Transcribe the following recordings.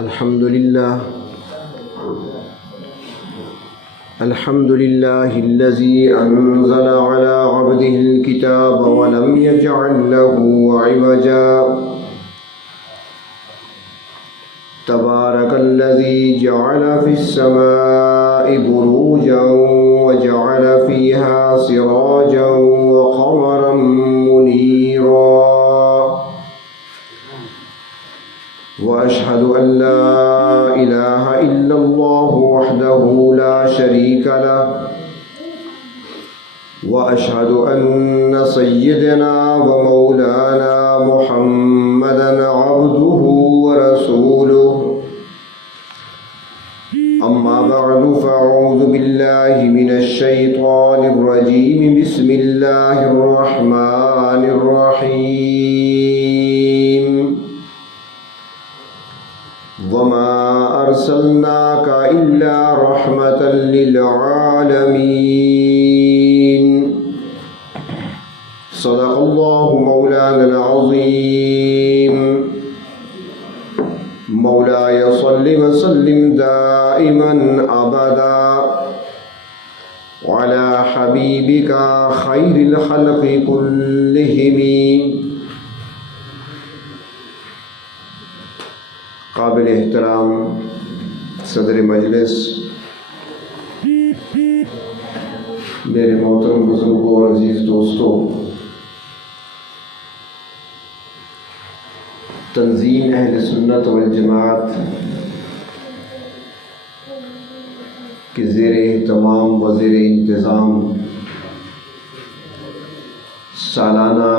الحمد لله الذي أنزل على عبده الكتاب ولم يجعل له عوجا تبارك الذي جعل في السماء بروجا وجعل فيها سراجا وقمرا منيرا وأشهد أن لا إله إلا الله وحده لا شريك له وأشهد أن سيدنا ومولانا محمدا عبده ورسوله أما بعد فأعوذ بالله من الشيطان الرجيم بسم الله الرحمن الرحيم وما أرسلناك إلا رحمة للعالمين صدق الله مولانا العظيم مولاي صل وسلم دائما أبدا وعلى حبيبك خير الخلق كلهم. قابل احترام صدر مجلس، میرے محترم بزرگوں اور عزیز دوستوں، تنظیم اہل سنت والجماعت کے زیر اہتمام و زیر انتظام سالانہ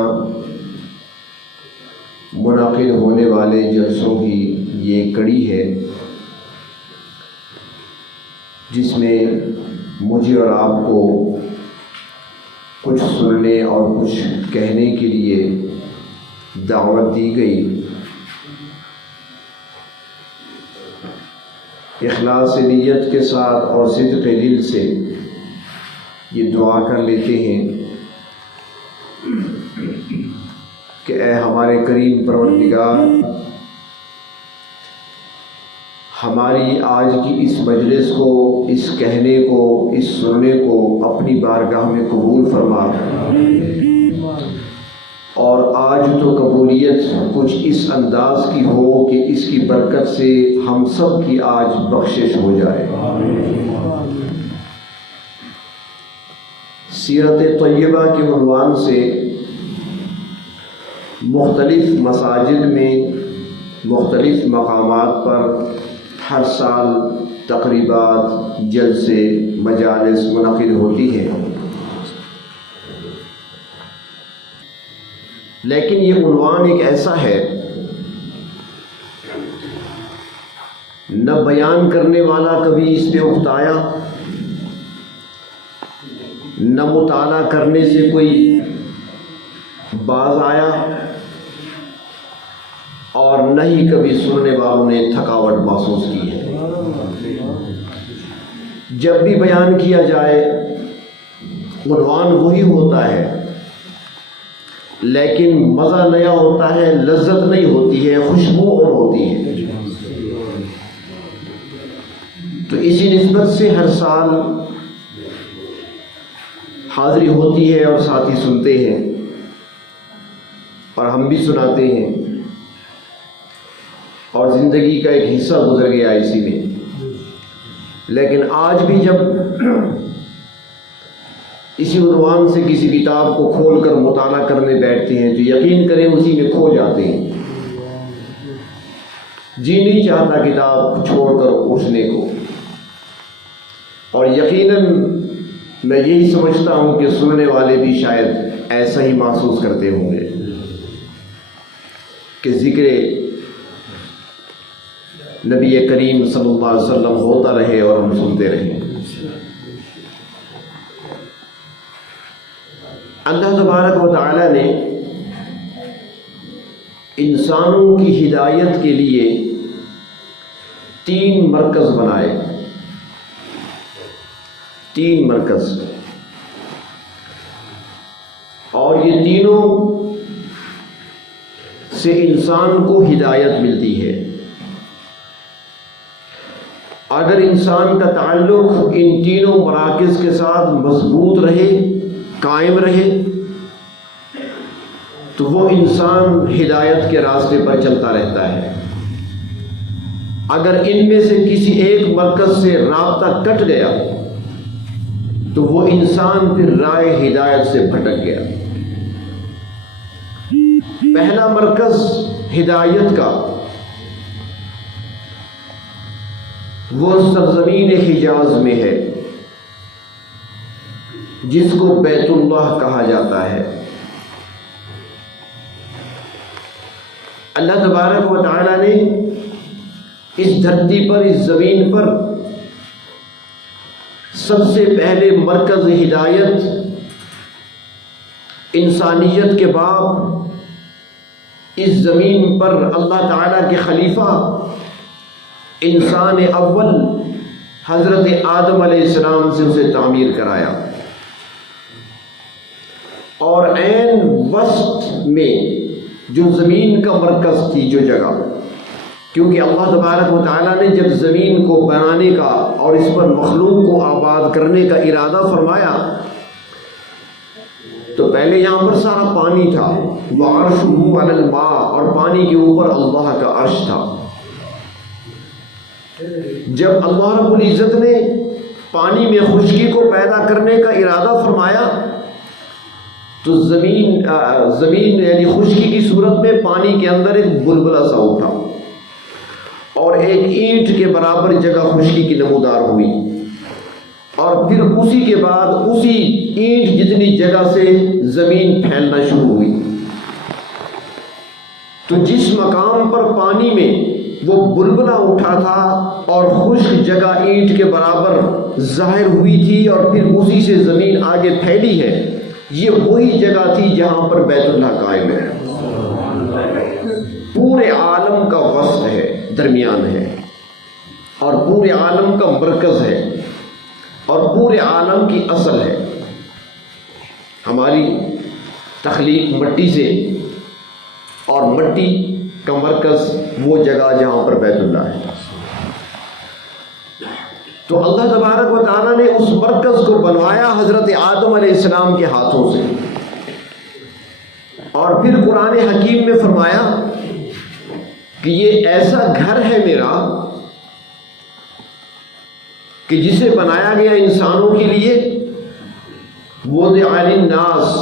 منعقد ہونے والے جلسوں کی یہ کڑی ہے جس میں مجھے اور آپ کو کچھ سننے اور کچھ کہنے کے لیے دعوت دی گئی. اخلاص نیت کے ساتھ اور صدق دل سے یہ دعا کر لیتے ہیں کہ اے ہمارے کریم پروردگار، ہماری آج کی اس مجلس کو، اس کہنے کو، اس سننے کو اپنی بارگاہ میں قبول فرما، اور آج تو قبولیت کچھ اس انداز کی ہو کہ اس کی برکت سے ہم سب کی آج بخشش ہو جائے. سیرت طیبہ کے عنوان سے مختلف مساجد میں مختلف مقامات پر ہر سال تقریبات، جلسے، مجالس منعقد ہوتی ہیں، لیکن یہ عنوان ایک ایسا ہے، نہ بیان کرنے والا کبھی اس پہ اکتایا، نہ مطالعہ کرنے سے کوئی باز آیا، اور نہ ہی کبھی سننے والوں نے تھکاوٹ محسوس کی ہے. جب بھی بیان کیا جائے عنوان وہی ہوتا ہے، لیکن مزہ نیا ہوتا ہے، لذت نہیں ہوتی ہے، خوشبو اور ہوتی ہے. تو اسی نسبت سے ہر سال حاضری ہوتی ہے اور ساتھی سنتے ہیں اور ہم بھی سناتے ہیں، اور زندگی کا ایک حصہ گزر گیا اسی میں. لیکن آج بھی جب اسی عنوان سے کسی کتاب کو کھول کر مطالعہ کرنے بیٹھتے ہیں تو یقین کریں اسی میں کھو جاتے ہیں. جی نہیں چاہتا کتاب چھوڑ کر اٹھنے کو، اور یقیناً میں یہی سمجھتا ہوں کہ سننے والے بھی شاید ایسا ہی محسوس کرتے ہوں گے کہ ذکر نبی کریم صلی اللہ علیہ وسلم ہوتا رہے اور ہم سنتے رہیں. اللہ تبارک و تعالی نے انسانوں کی ہدایت کے لیے 3 مرکز بنائے. 3 مرکز، اور یہ تینوں سے انسان کو ہدایت ملتی ہے. اگر انسان کا تعلق ان تینوں مراکز کے ساتھ مضبوط رہے، قائم رہے، تو وہ انسان ہدایت کے راستے پر چلتا رہتا ہے۔ اگر ان میں سے کسی ایک مرکز سے رابطہ کٹ گیا تو وہ انسان پھر راہ ہدایت سے بھٹک گیا۔ پہلا مرکز ہدایت کا وہ سرزمین حجاز میں ہے، جس کو بیت اللہ کہا جاتا ہے۔ اللہ تبارک و تعالی نے اس دھرتی پر، اس زمین پر سب سے پہلے مرکز ہدایت انسانیت کے بعد اس زمین پر اللہ تعالیٰ کے خلیفہ انسان اول حضرت آدم علیہ السلام سے اسے تعمیر کرایا، اور عین وسط میں جو زمین کا مرکز تھی، جو جگہ، کیونکہ اللہ تبارک و تعالیٰ نے جب زمین کو بنانے کا اور اس پر مخلوق کو آباد کرنے کا ارادہ فرمایا تو پہلے یہاں پر سارا پانی تھا، وَعَرْشُهُ عَلَى الْمَاءِ، اور پانی کے اوپر اللہ کا عرش تھا۔ جب اللہ رب العزت نے پانی میں خشکی کو پیدا کرنے کا ارادہ فرمایا تو زمین یعنی خشکی کی صورت میں پانی کے اندر ایک بلبلہ سا اٹھا اور ایک اینٹ کے برابر جگہ خشکی کی نمودار ہوئی، اور پھر اسی کے بعد اسی اینٹ جتنی جگہ سے زمین پھیلنا شروع ہوئی۔ تو جس مقام پر پانی میں وہ بلبلہ اٹھا تھا اور خشک جگہ اینٹ کے برابر ظاہر ہوئی تھی اور پھر اسی سے زمین آگے پھیلی ہے، یہ وہی جگہ تھی جہاں پر بیت اللہ قائم ہے۔ پورے عالم کا وسط ہے، درمیان ہے، اور پورے عالم کا مرکز ہے، اور پورے عالم کی اصل ہے۔ ہماری تخلیق مٹی سے، اور مٹی کا مرکز وہ جگہ جہاں پر بیت اللہ ہے۔ تو اللہ تبارک و تعالیٰ نے اس مرکز کو بنوایا حضرت آدم علیہ السلام کے ہاتھوں سے، اور پھر قرآن حکیم میں فرمایا کہ یہ ایسا گھر ہے میرا کہ جسے بنایا گیا انسانوں کے لیے، وضع للناس،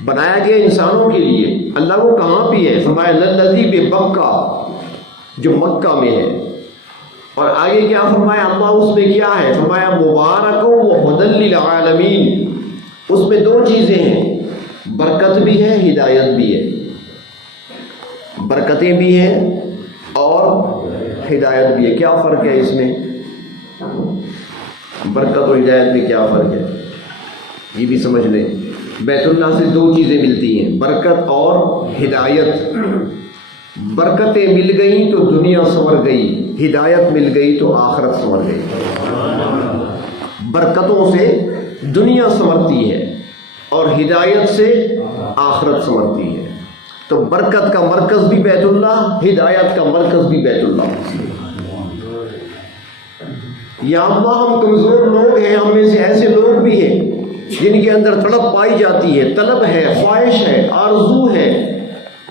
بنایا گیا انسانوں کے لیے۔ اللہ وہ کہاں پہ ہے؟ فرمایا للذی ببکہ، جو مکہ میں ہے، اور آگے کیا فرمایا اللہ اس میں کیا ہے؟ فرمایا مبارک و ہدی للعالمین۔ اس میں دو چیزیں ہیں، برکت بھی ہے، ہدایت بھی ہے۔ برکتیں بھی ہیں اور ہدایت بھی ہے۔ کیا فرق ہے اس میں؟ برکت اور ہدایت میں کیا فرق ہے یہ بھی سمجھ لیں۔ بیت اللہ سے دو چیزیں ملتی ہیں، برکت اور ہدایت۔ برکتیں مل گئیں تو دنیا سنور گئی، ہدایت مل گئی تو آخرت سنور گئی۔ برکتوں سے دنیا سنورتی ہے اور ہدایت سے آخرت سنورتی ہے۔ تو برکت کا مرکز بھی بیت اللہ، ہدایت کا مرکز بھی بیت اللہ۔ یا اللہ ہم کمزور لوگ ہیں، ہم میں سے ایسے لوگ بھی ہیں جن کے اندر تڑپ پائی جاتی ہے، طلب ہے، خواہش ہے، آرزو ہے،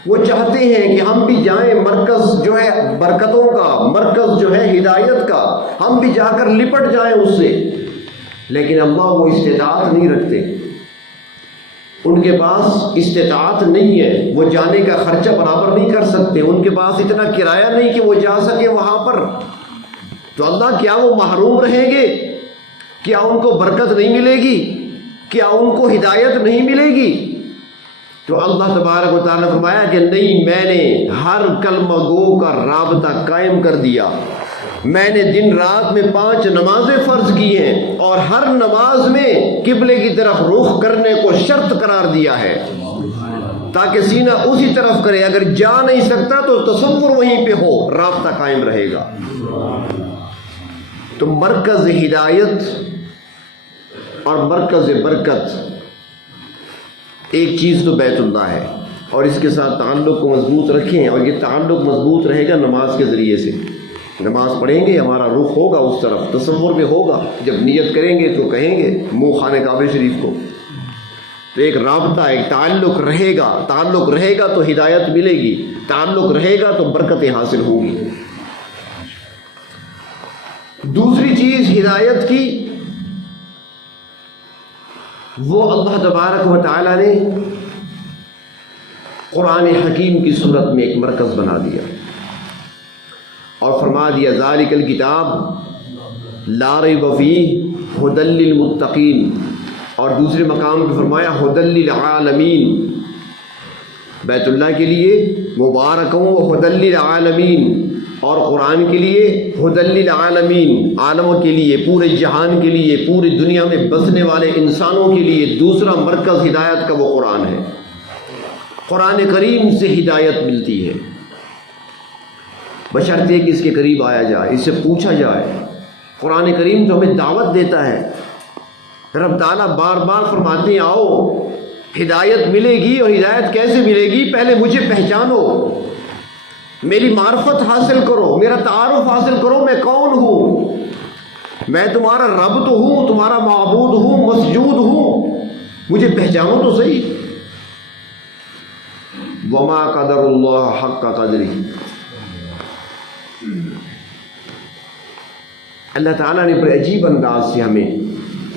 وہ چاہتے ہیں کہ ہم بھی جائیں، مرکز جو ہے برکتوں کا، مرکز جو ہے ہدایت کا، ہم بھی جا کر لپٹ جائیں اس سے، لیکن اللہ وہ استطاعت نہیں رکھتے، ان کے پاس استطاعت نہیں ہے، وہ جانے کا خرچہ برابر نہیں کر سکتے، ان کے پاس اتنا کرایہ نہیں کہ وہ جا سکے وہاں پر۔ تو اللہ کیا وہ محروم رہیں گے؟ کیا ان کو برکت نہیں ملے گی؟ کیا ان کو ہدایت نہیں ملے گی؟ تو اللہ تبارک و تعالیٰ نے فرمایا کہ نہیں، میں نے ہر کلمہ گو کا رابطہ قائم کر دیا، میں نے دن رات میں 5 نمازیں فرض کی ہیں، اور ہر نماز میں قبلے کی طرف رخ کرنے کو شرط قرار دیا ہے تاکہ سینہ اسی طرف کرے، اگر جا نہیں سکتا تو تصور وہیں پہ ہو، رابطہ قائم رہے گا۔ تو مرکز ہدایت اور مرکز برکت ایک چیز تو بیت اللہ ہے، اور اس کے ساتھ تعلق کو مضبوط رکھیں، اور یہ تعلق مضبوط رہے گا نماز کے ذریعے سے۔ نماز پڑھیں گے ہمارا رخ ہوگا اس طرف، تصور میں ہوگا، جب نیت کریں گے تو کہیں گے منہ خانہ کعبہ شریف کو، تو ایک رابطہ، ایک تعلق رہے گا، تعلق رہے گا تو ہدایت ملے گی، تعلق رہے گا تو برکتیں حاصل ہوگی۔ دوسری چیز ہدایت کی، وہ اللہ تبارک و تعالی نے قرآن حکیم کی صورت میں ایک مرکز بنا دیا اور فرما دیا ذالک الکتاب لا ریب فیہ ھدی للمتقین، اور دوسرے مقام پہ فرمایا ھدی للعالمین، بیت اللہ کے لیے مبارک و ھدی للعالمین، اور قرآن کے لیے ھدی للعالمین، عالموں کے لیے، پورے جہان کے لیے، پوری دنیا میں بسنے والے انسانوں کے لیے دوسرا مرکز ہدایت کا وہ قرآن ہے۔ قرآن کریم سے ہدایت ملتی ہے بشرطے کہ اس کے قریب آیا جائے، اس سے پوچھا جائے۔ قرآن کریم تو ہمیں دعوت دیتا ہے، رب تعالیٰ بار بار فرماتے ہیں آؤ ہدایت ملے گی، اور ہدایت کیسے ملے گی؟ پہلے مجھے پہچانو، میری معرفت حاصل کرو، میرا تعارف حاصل کرو، میں کون ہوں، میں تمہارا رب تو ہوں، تمہارا معبود ہوں، مسجود ہوں، مجھے پہچانو تو صحیح۔ وما قدر اللہ حق قدرہ، اللہ تعالیٰ نے بڑے عجیب انداز سے ہمیں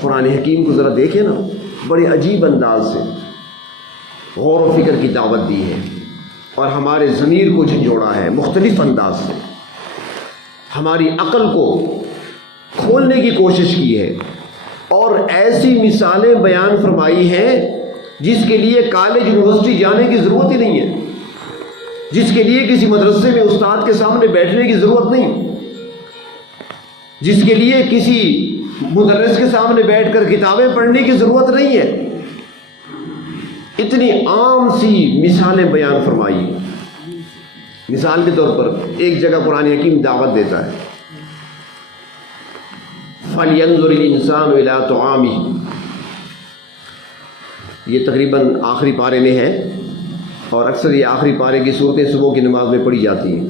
قرآن حکیم کو ذرا دیکھیں نا، بڑے عجیب انداز سے غور و فکر کی دعوت دی ہے، اور ہمارے ضمیر کو جھنجھوڑا ہے مختلف انداز سے، ہماری عقل کو کھولنے کی کوشش کی ہے، اور ایسی مثالیں بیان فرمائی ہیں جس کے لیے کالج یونیورسٹی جانے کی ضرورت ہی نہیں ہے، جس کے لیے کسی مدرسے میں استاد کے سامنے بیٹھنے کی ضرورت نہیں، جس کے لیے کسی مدرس کے سامنے بیٹھ کر کتابیں پڑھنے کی ضرورت نہیں ہے، اتنی عام سی مثالیں بیان فرمائی۔ مثال کے طور پر ایک جگہ قرآن حکیم دعوت دیتا ہے فَلْيَنْظُرِ الْإِنسَانُ إِلَىٰ طَعَامِهِ، یہ تقریباً آخری پارے میں ہے، اور اکثر یہ آخری پارے کی صورتیں صبح کی نماز میں پڑھی جاتی ہیں،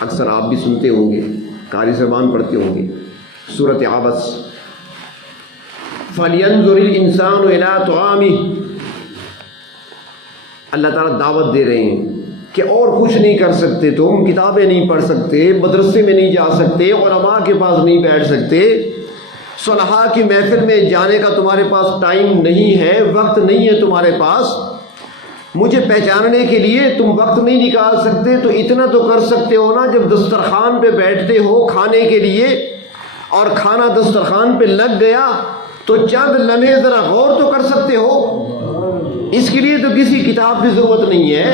اکثر آپ بھی سنتے ہوں گے، قاری زبان پڑھتے ہوں گے، سورۃ عبس۔ فَلْيَنْظُرِ الْإِنسَانُ إِلَىٰ طَعَامِهِ، اللہ تعالیٰ دعوت دے رہے ہیں کہ اور کچھ نہیں کر سکتے، تم کتابیں نہیں پڑھ سکتے، مدرسے میں نہیں جا سکتے، علماء کے پاس نہیں بیٹھ سکتے، صلحاء کی محفل میں جانے کا تمہارے پاس ٹائم نہیں ہے، وقت نہیں ہے تمہارے پاس، مجھے پہچاننے کے لیے تم وقت نہیں نکال سکتے، تو اتنا تو کر سکتے ہو نا، جب دسترخوان پہ بیٹھتے ہو کھانے کے لیے اور کھانا دسترخوان پہ لگ گیا تو چند لمحے ذرا غور تو کر سکتے ہو۔ اس کے لیے تو کسی کتاب کی ضرورت نہیں ہے،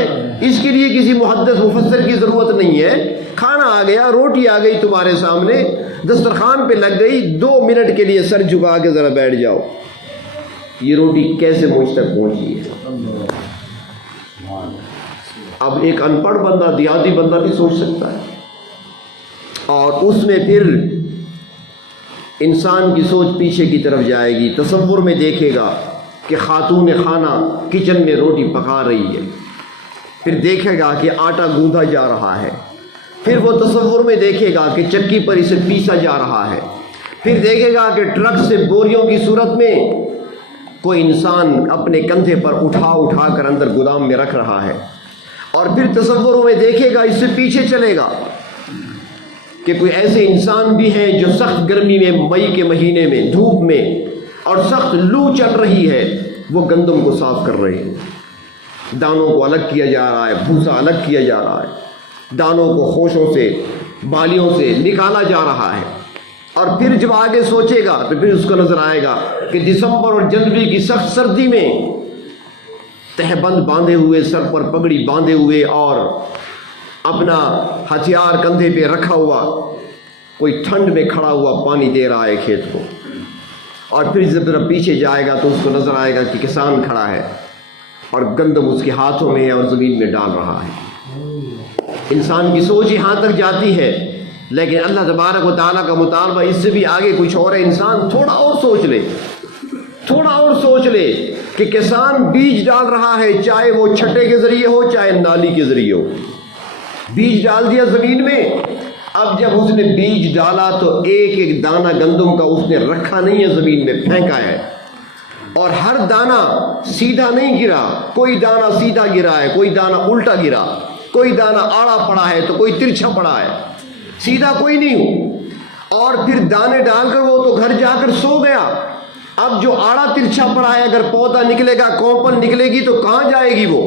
اس کے لیے کسی محدث مفسر کی ضرورت نہیں ہے، کھانا آ گیا، روٹی آ گئی تمہارے سامنے، دسترخوان پہ لگ گئی، 2 منٹ کے لیے سر جھکا کے ذرا بیٹھ جاؤ، یہ روٹی کیسے مجھ تک پہنچی ہے؟ اب ایک ان پڑھ بندہ، دیہاتی بندہ بھی سوچ سکتا ہے، اور اس میں پھر انسان کی سوچ پیچھے کی طرف جائے گی، تصور میں دیکھے گا کہ خاتون خانہ کچن میں روٹی پکا رہی ہے، پھر دیکھے گا کہ آٹا گوندھا جا رہا ہے، پھر وہ تصور میں دیکھے گا کہ چکی پر اسے پیسا جا رہا ہے، پھر دیکھے گا کہ ٹرک سے بوریوں کی صورت میں کوئی انسان اپنے کندھے پر اٹھا کر اندر گودام میں رکھ رہا ہے، اور پھر تصوروں میں دیکھے گا، اس سے پیچھے چلے گا کہ کوئی ایسے انسان بھی ہیں جو سخت گرمی میں، مئی کے مہینے میں دھوپ میں اور سخت لو چل رہی ہے، وہ گندم کو صاف کر رہے ہیں، دانوں کو الگ کیا جا رہا ہے، بھوسا الگ کیا جا رہا ہے، دانوں کو خوشوں سے، بالیوں سے نکالا جا رہا ہے، اور پھر جب آگے سوچے گا تو پھر اس کو نظر آئے گا کہ دسمبر اور جنوری کی سخت سردی میں تہبند باندھے ہوئے، سر پر پگڑی باندھے ہوئے اور اپنا ہتھیار کندھے پہ رکھا ہوا کوئی ٹھنڈ میں کھڑا ہوا پانی دے رہا ہے کھیت کو، اور پھر جب ذرا پیچھے جائے گا تو اس کو نظر آئے گا کہ کسان کھڑا ہے اور گندم اس کے ہاتھوں میں ہے اور زمین میں ڈال رہا ہے۔ انسان کی سوچ یہاں تک جاتی ہے، لیکن اللہ تبارک و تعالیٰ کا مطالبہ اس سے بھی آگے کچھ اور ہے۔ انسان تھوڑا اور سوچ لے، تھوڑا اور سوچ لے کہ کسان بیج ڈال رہا ہے، چاہے وہ چھٹے کے ذریعے ہو چاہے نالی کے ذریعے ہو، بیج ڈال دیا زمین میں، اب جب اس نے بیج ڈالا تو ایک ایک دانہ گندم کا اس نے رکھا نہیں ہے، زمین میں پھینکا ہے، اور ہر دانہ سیدھا نہیں گرا، کوئی دانہ سیدھا گرا ہے، کوئی دانہ الٹا گرا، کوئی دانہ آڑا پڑا ہے تو کوئی ترچھا پڑا ہے، سیدھا کوئی نہیں ہو۔ اور پھر دانے ڈال کر وہ تو گھر جا کر سو گیا۔ اب جو آڑا ترچھا پڑا ہے، اگر پودا نکلے گا، کومپل نکلے گی تو کہاں جائے گی وہ؟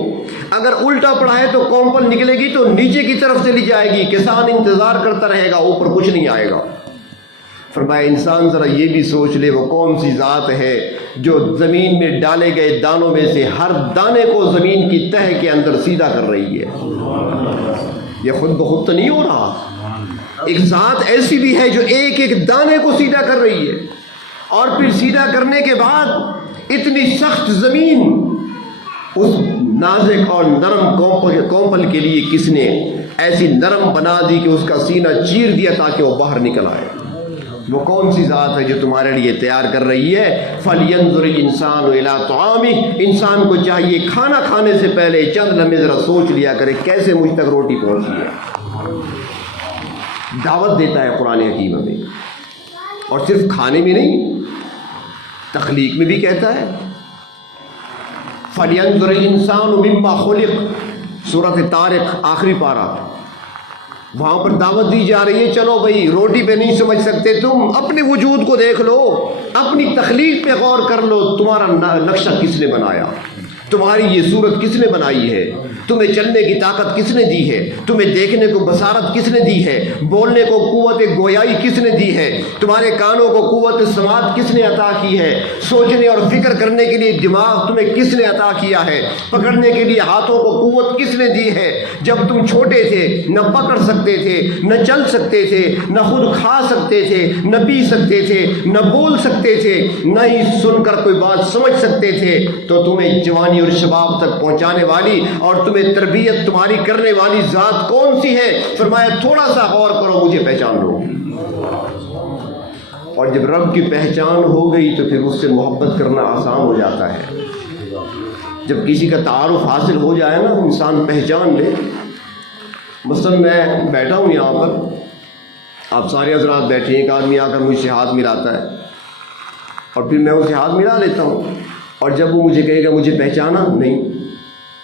اگر الٹا پڑا ہے تو کومپل نکلے گی تو نیچے کی طرف چلی جائے گی، کسان انتظار کرتا رہے گا، اوپر کچھ نہیں آئے گا۔ فرمایا انسان ذرا یہ بھی سوچ لے وہ کون سی ذات ہے جو زمین میں ڈالے گئے دانوں میں سے ہر دانے کو زمین کی تہ کے اندر سیدھا کر رہی ہے۔ یہ خود بخود تو نہیں ہو رہا، ایک ذات ایسی بھی ہے جو ایک ایک دانے کو سیدھا کر رہی ہے، اور پھر سیدھا کرنے کے بعد اتنی سخت زمین اس نازک اور نرم کومپل کے لیے کس نے ایسی نرم بنا دی کہ اس کا سینہ چیر دیا تاکہ وہ باہر نکل آئے۔ وہ کون سی ذات ہے جو تمہارے لیے تیار کر رہی ہے؟ فَلْيَنْظُرِ الْإِنسَانُ إِلَىٰ طَعَامِهِ، انسان کو چاہیے کھانا کھانے سے پہلے چند لمحے ذرا سوچ لیا کرے کیسے مجھ تک روٹی پہنچی ہے۔ دعوت دیتا ہے قرآن حکیم میں، اور صرف کھانے میں نہیں، تخلیق میں بھی کہتا ہے۔ فَلْيَنْظُرِ الْإِنسَانُ مِمَّا خُلِقَ، سورۃ طارق آخری پارہ، وہاں پر دعوت دی جا رہی ہے چلو بھائی روٹی پہ نہیں سمجھ سکتے تم، اپنے وجود کو دیکھ لو، اپنی تخلیق پہ غور کر لو، تمہارا نقشہ کس نے بنایا، تمہاری یہ صورت کس نے بنائی ہے، تمہیں چلنے کی طاقت کس نے دی ہے، تمہیں دیکھنے کو بصارت کس نے دی ہے، بولنے کو قوت گویائی کس نے دی ہے، تمہارے کانوں کو قوت سماعت کس نے عطا کی ہے، سوچنے اور فکر کرنے کے لیے دماغ تمہیں کس نے عطا کیا ہے، پکڑنے کے لیے ہاتھوں کو قوت کس نے دی ہے۔ جب تم چھوٹے تھے نہ پکڑ سکتے تھے، نہ چل سکتے تھے، نہ خود کھا سکتے تھے، نہ پی سکتے تھے، نہ بول سکتے تھے، نہ ہی سن کر کوئی بات سمجھ سکتے تھے، تو تمہیں جوانی اور شباب تک پہنچانے والی اور تمہیں تربیت تمہاری کرنے والی ذات کون سی ہے؟ فرمایا تھوڑا سا غور کرو، مجھے پہچان لو۔ اور جب رب کی پہچان ہو گئی تو پھر اس سے محبت کرنا آسان ہو جاتا ہے۔ جب کسی کا تعارف حاصل ہو جائے نا، انسان پہچان لے۔ مثلا میں بیٹھا ہوں یہاں پر، آپ سارے حضرات بیٹھے ہیں، ایک آدمی آ کر مجھ سے ہاتھ ملاتا ہے اور پھر میں اسے ہاتھ ملا لیتا ہوں، اور جب وہ مجھے کہے گا مجھے پہچانا نہیں،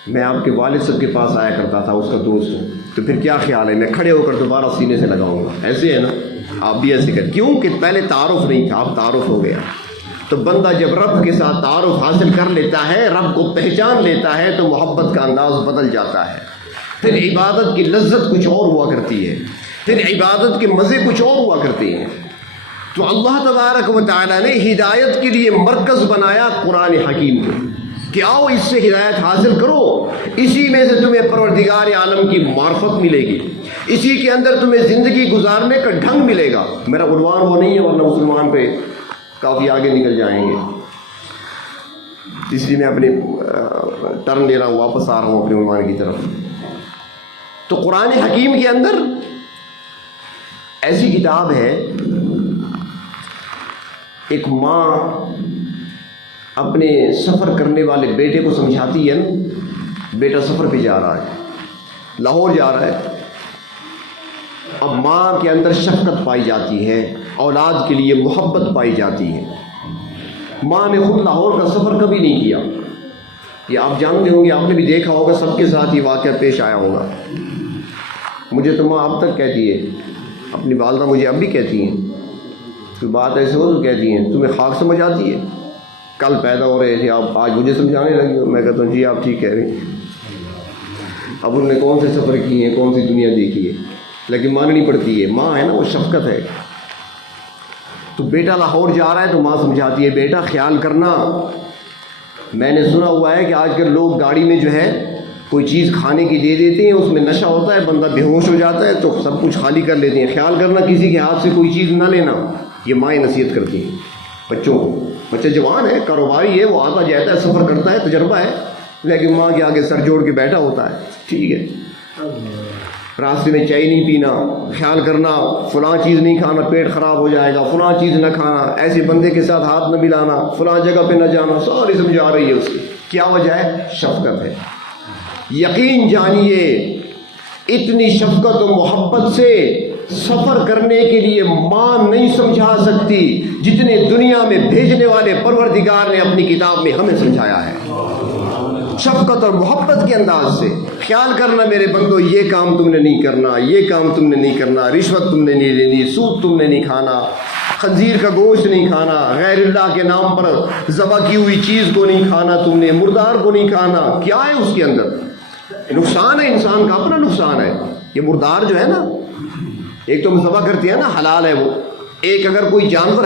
میں آپ کے والد صاحب کے پاس آیا کرتا تھا، اس کا دوست ہوں، تو پھر کیا خیال ہے میں کھڑے ہو کر دوبارہ سینے سے لگاؤں گا؟ ایسے ہے نا، آپ بھی ایسے کریں، کیوں کہ پہلے تعارف نہیں تھا، اب تعارف ہو گیا۔ تو بندہ جب رب کے ساتھ تعارف حاصل کر لیتا ہے، رب کو پہچان لیتا ہے، تو محبت کا انداز بدل جاتا ہے، پھر عبادت کی لذت کچھ اور ہوا کرتی ہے، پھر عبادت کے مزے کچھ اور ہوا کرتے ہیں۔ تو اللہ تبارک و تعالیٰ نے ہدایت کے لیے مرکز بنایا قرآن حکیم کو کہ آؤ اس سے ہدایت حاصل کرو، اسی میں سے تمہیں پروردگار عالم کی معرفت ملے گی، اسی کے اندر تمہیں زندگی گزارنے کا ڈھنگ ملے گا۔ میرا عنوان وہ نہیں ہے، ورنہ مسلمان پہ کافی آگے نکل جائیں گے، اس لیے میں اپنے ٹرن لے رہا ہوں، واپس آ رہا ہوں اپنے عنوان کی طرف۔ تو قرآن حکیم کے اندر ایسی کتاب ہے، ایک ماں اپنے سفر کرنے والے بیٹے کو سمجھاتی ہے نا، بیٹا سفر پہ جا رہا ہے، لاہور جا رہا ہے، اب ماں کے اندر شفقت پائی جاتی ہے، اولاد کے لیے محبت پائی جاتی ہے۔ ماں نے خود لاہور کا سفر کبھی نہیں کیا، یہ آپ جانتے ہوں گے، آپ نے بھی دیکھا ہوگا، سب کے ساتھ یہ واقعہ پیش آیا ہوگا۔ مجھے تو ماں اب تک کہتی ہے، اپنی والدہ مجھے اب بھی کہتی ہیں، کوئی بات ایسے ہو تو کہتی ہیں تمہیں خاک سمجھ آتی ہے، کل پیدا ہو رہے تھے آپ آج مجھے سمجھانے لگی ہو۔ میں کہتا ہوں جی آپ ٹھیک کہہ رہے ہیں، اب انہوں نے کون سے سفر کیے ہیں، کون سی دنیا دیکھی ہے، لیکن ماننی پڑتی ہے، ماں ہے نا، وہ شفقت ہے۔ تو بیٹا لاہور جا رہا ہے تو ماں سمجھاتی ہے بیٹا خیال کرنا، میں نے سنا ہوا ہے کہ آج کل لوگ گاڑی میں جو ہے کوئی چیز کھانے کی دے دیتے ہیں، اس میں نشہ ہوتا ہے، بندہ بے ہوش ہو جاتا ہے تو سب کچھ خالی کر لیتے ہیں، خیال کرنا کسی کے ہاتھ سے کوئی چیز نہ لینا، یہ مائیں نصیحت کرتی ہیں بچوں کو۔ بچہ جوان ہے، کاروباری ہے، وہ آتا جاتا ہے، سفر کرتا ہے، تجربہ ہے، لیکن ماں کے آگے سر جوڑ کے بیٹھا ہوتا ہے، ٹھیک ہے، راستے میں چائے نہیں پینا، خیال کرنا فلاں چیز نہیں کھانا پیٹ خراب ہو جائے گا، فلاں چیز نہ کھانا، ایسے بندے کے ساتھ ہاتھ نہ ملانا، فلاں جگہ پہ نہ جانا، ساری سمجھا رہی ہے اس کی۔ کیا وجہ ہے؟ شفقت ہے۔ یقین جانیے اتنی شفقت و محبت سے سفر کرنے کے لیے ماں نہیں سمجھا سکتی جتنے دنیا میں بھیجنے والے پروردگار نے اپنی کتاب میں ہمیں سمجھایا ہے، شفقت اور محبت کے انداز سے۔ خیال کرنا میرے بندو، یہ کام تم نے نہیں کرنا، یہ کام تم نے نہیں کرنا، رشوت تم نے نہیں لینی، سود تم نے نہیں کھانا، خنزیر کا گوشت نہیں کھانا، غیر اللہ کے نام پر ذبح کی ہوئی چیز کو نہیں کھانا، تم نے مردار کو نہیں کھانا۔ کیا ہے اس کے اندر؟ نقصان ہے، انسان کا اپنا نقصان ہے۔ یہ مردار جو ہے نا، ایک تو ہم ذبح کرتے ہیں نا، حلال ہے وہ۔ ایک اگر کوئی جانور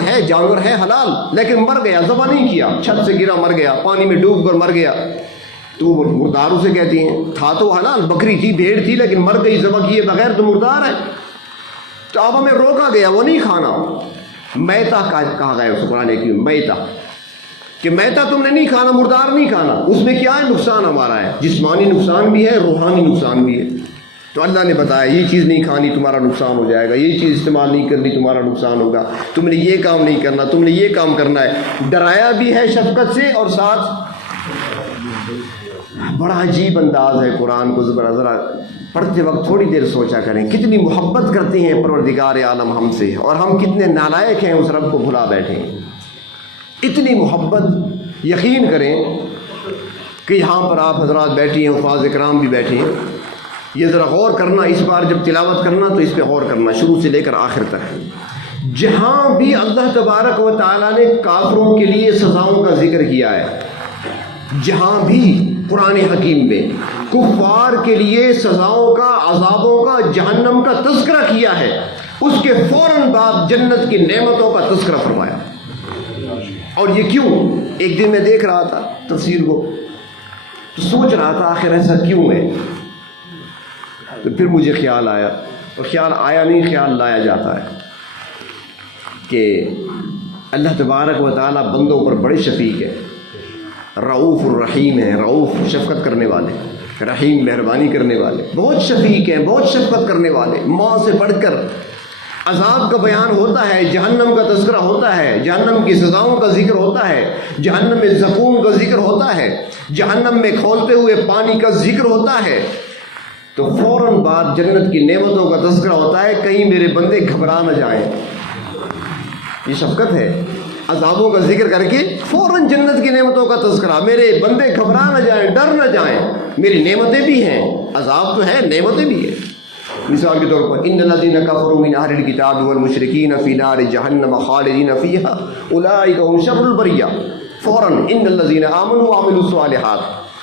ہے حلال، لیکن مر گیا، ذبح نہیں کیا، چھت سے گرا مر گیا، پانی میں ڈوب کر مر گیا، تو مردار اسے کہتی ہیں۔ تھا تو حلال، بکری تھی، بھیڑ تھی، لیکن مر گئی ذبح کیے بغیر، تو مردار ہے۔ تو اب ہمیں روکا گیا وہ نہیں کھانا۔ میتا کہا گیا اس قرآن کی، میتا، کہ میتا تم نے نہیں کھانا، مردار نہیں کھانا۔ اس میں کیا ہے؟ نقصان ہمارا ہے، جسمانی نقصان بھی ہے، روحانی نقصان بھی ہے۔ تو اللہ نے بتایا یہ چیز نہیں کھانی، تمہارا نقصان ہو جائے گا، یہ چیز استعمال نہیں کرنی، تمہارا نقصان ہوگا، تم نے یہ کام نہیں کرنا، تم نے یہ کام کرنا ہے۔ ڈرایا بھی ہے شفقت سے، اور ساتھ بڑا عجیب انداز ہے قرآن کو ذرا پڑھتے وقت تھوڑی دیر سوچا کریں، کتنی محبت کرتے ہیں پروردگار عالم ہم سے، اور ہم کتنے نالائق ہیں اس رب کو بھلا بیٹھے ہیں۔ اتنی محبت، یقین کریں کہ یہاں پر آپ حضرات بیٹھی ہیں، حفاظ اکرام بھی بیٹھے ہیں، یہ ذرا غور کرنا، اس بار جب تلاوت کرنا تو اس پہ غور کرنا شروع سے لے کر آخر تک۔ جہاں بھی اللہ تبارک و تعالیٰ نے کافروں کے لیے سزاؤں کا ذکر کیا ہے، جہاں بھی قرآن حکیم میں کفار کے لیے سزاؤں کا، عذابوں کا، جہنم کا تذکرہ کیا ہے، اس کے فوراً بعد جنت کی نعمتوں کا تذکرہ فرمایا۔ اور یہ کیوں؟ ایک دن میں دیکھ رہا تھا تفسیر کو، تو سوچ رہا تھا آخر ایسا کیوں ہے؟ تو پھر مجھے خیال آیا، اور خیال آیا نہیں، خیال لایا جاتا ہے کہ اللہ تبارک و تعالیٰ بندوں پر بڑے شفیق ہے، رؤوف الرحیم ہے، رؤوف شفقت کرنے والے، رحیم مہربانی کرنے والے، بہت شفیق ہیں، بہت شفقت کرنے والے۔ ماں سے بڑھ کر عذاب کا بیان ہوتا ہے، جہنم کا تذکرہ ہوتا ہے، جہنم کی سزاؤں کا ذکر ہوتا ہے، جہنم میں زقوم کا ذکر ہوتا ہے، جہنم میں کھولتے ہوئے پانی کا ذکر ہوتا ہے، تو فوراً بعد جنت کی نعمتوں کا تذکرہ ہوتا ہے، کہیں میرے بندے گھبرا نہ جائیں۔ یہ شفقت ہے، عذابوں کا ذکر کر کے فوراً جنت کی نعمتوں کا تذکرہ، میرے بندے گھبرا نہ جائیں، ڈر نہ جائیں، میری نعمتیں بھی ہیں، عذاب تو ہے، نعمتیں بھی ہیں۔ مثال کے طور پر ان الذین کفروا من اہل الکتاب والمشرکین فی نار جہنم خالدین فیہا اولئک هم شر البریہ، فوراً ان الذین آمنوا وعملوا الصالحات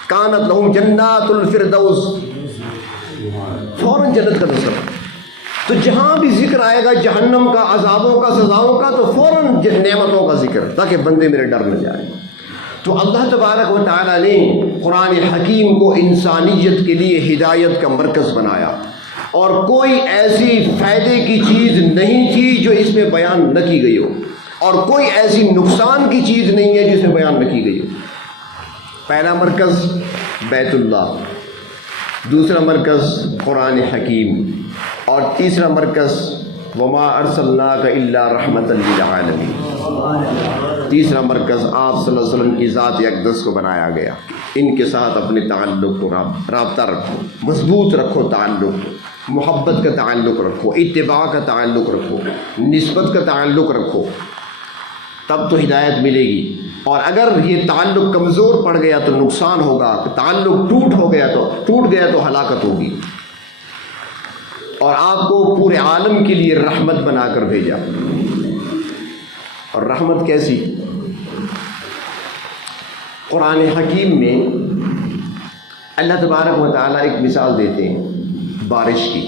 کانت لهم جنات الفردوس، فوراً جنت کا تذکرہ۔ تو جہاں بھی ذکر آئے گا جہنم کا، عذابوں کا، سزاؤں کا، تو فوراً نعمتوں کا ذکر، تاکہ بندے میرے ڈر نہ جائیں۔ تو اللہ تبارک و تعالیٰ نے قرآن حکیم کو انسانیت کے لیے ہدایت کا مرکز بنایا، اور کوئی ایسی فائدے کی چیز نہیں تھی جو اس میں بیان نہ کی گئی ہو، اور کوئی ایسی نقصان کی چیز نہیں ہے جس میں بیان نہ کی گئی ہو۔ پہلا مرکز بیت اللہ، دوسرا مرکز قرآن حکیم، اور تیسرا مرکز وما ارسلناک الا رحمۃ للعالمین۔ تیسرا مرکز آپ صلی اللہ علیہ وسلم کی ذات اقدس کو بنایا گیا۔ ان کے ساتھ اپنے تعلق کو رابطہ رکھو، مضبوط رکھو، تعلق، محبت کا تعلق رکھو، اتباع کا تعلق رکھو، نسبت کا تعلق رکھو، تب تو ہدایت ملے گی۔ اور اگر یہ تعلق کمزور پڑ گیا تو نقصان ہوگا، تعلق ٹوٹ گیا تو ہلاکت ہوگی۔ اور آپ کو پورے عالم کے لیے رحمت بنا کر بھیجا۔ اور رحمت کیسی؟ قرآن حکیم میں اللہ تبارک و تعالیٰ ایک مثال دیتے ہیں بارش کی۔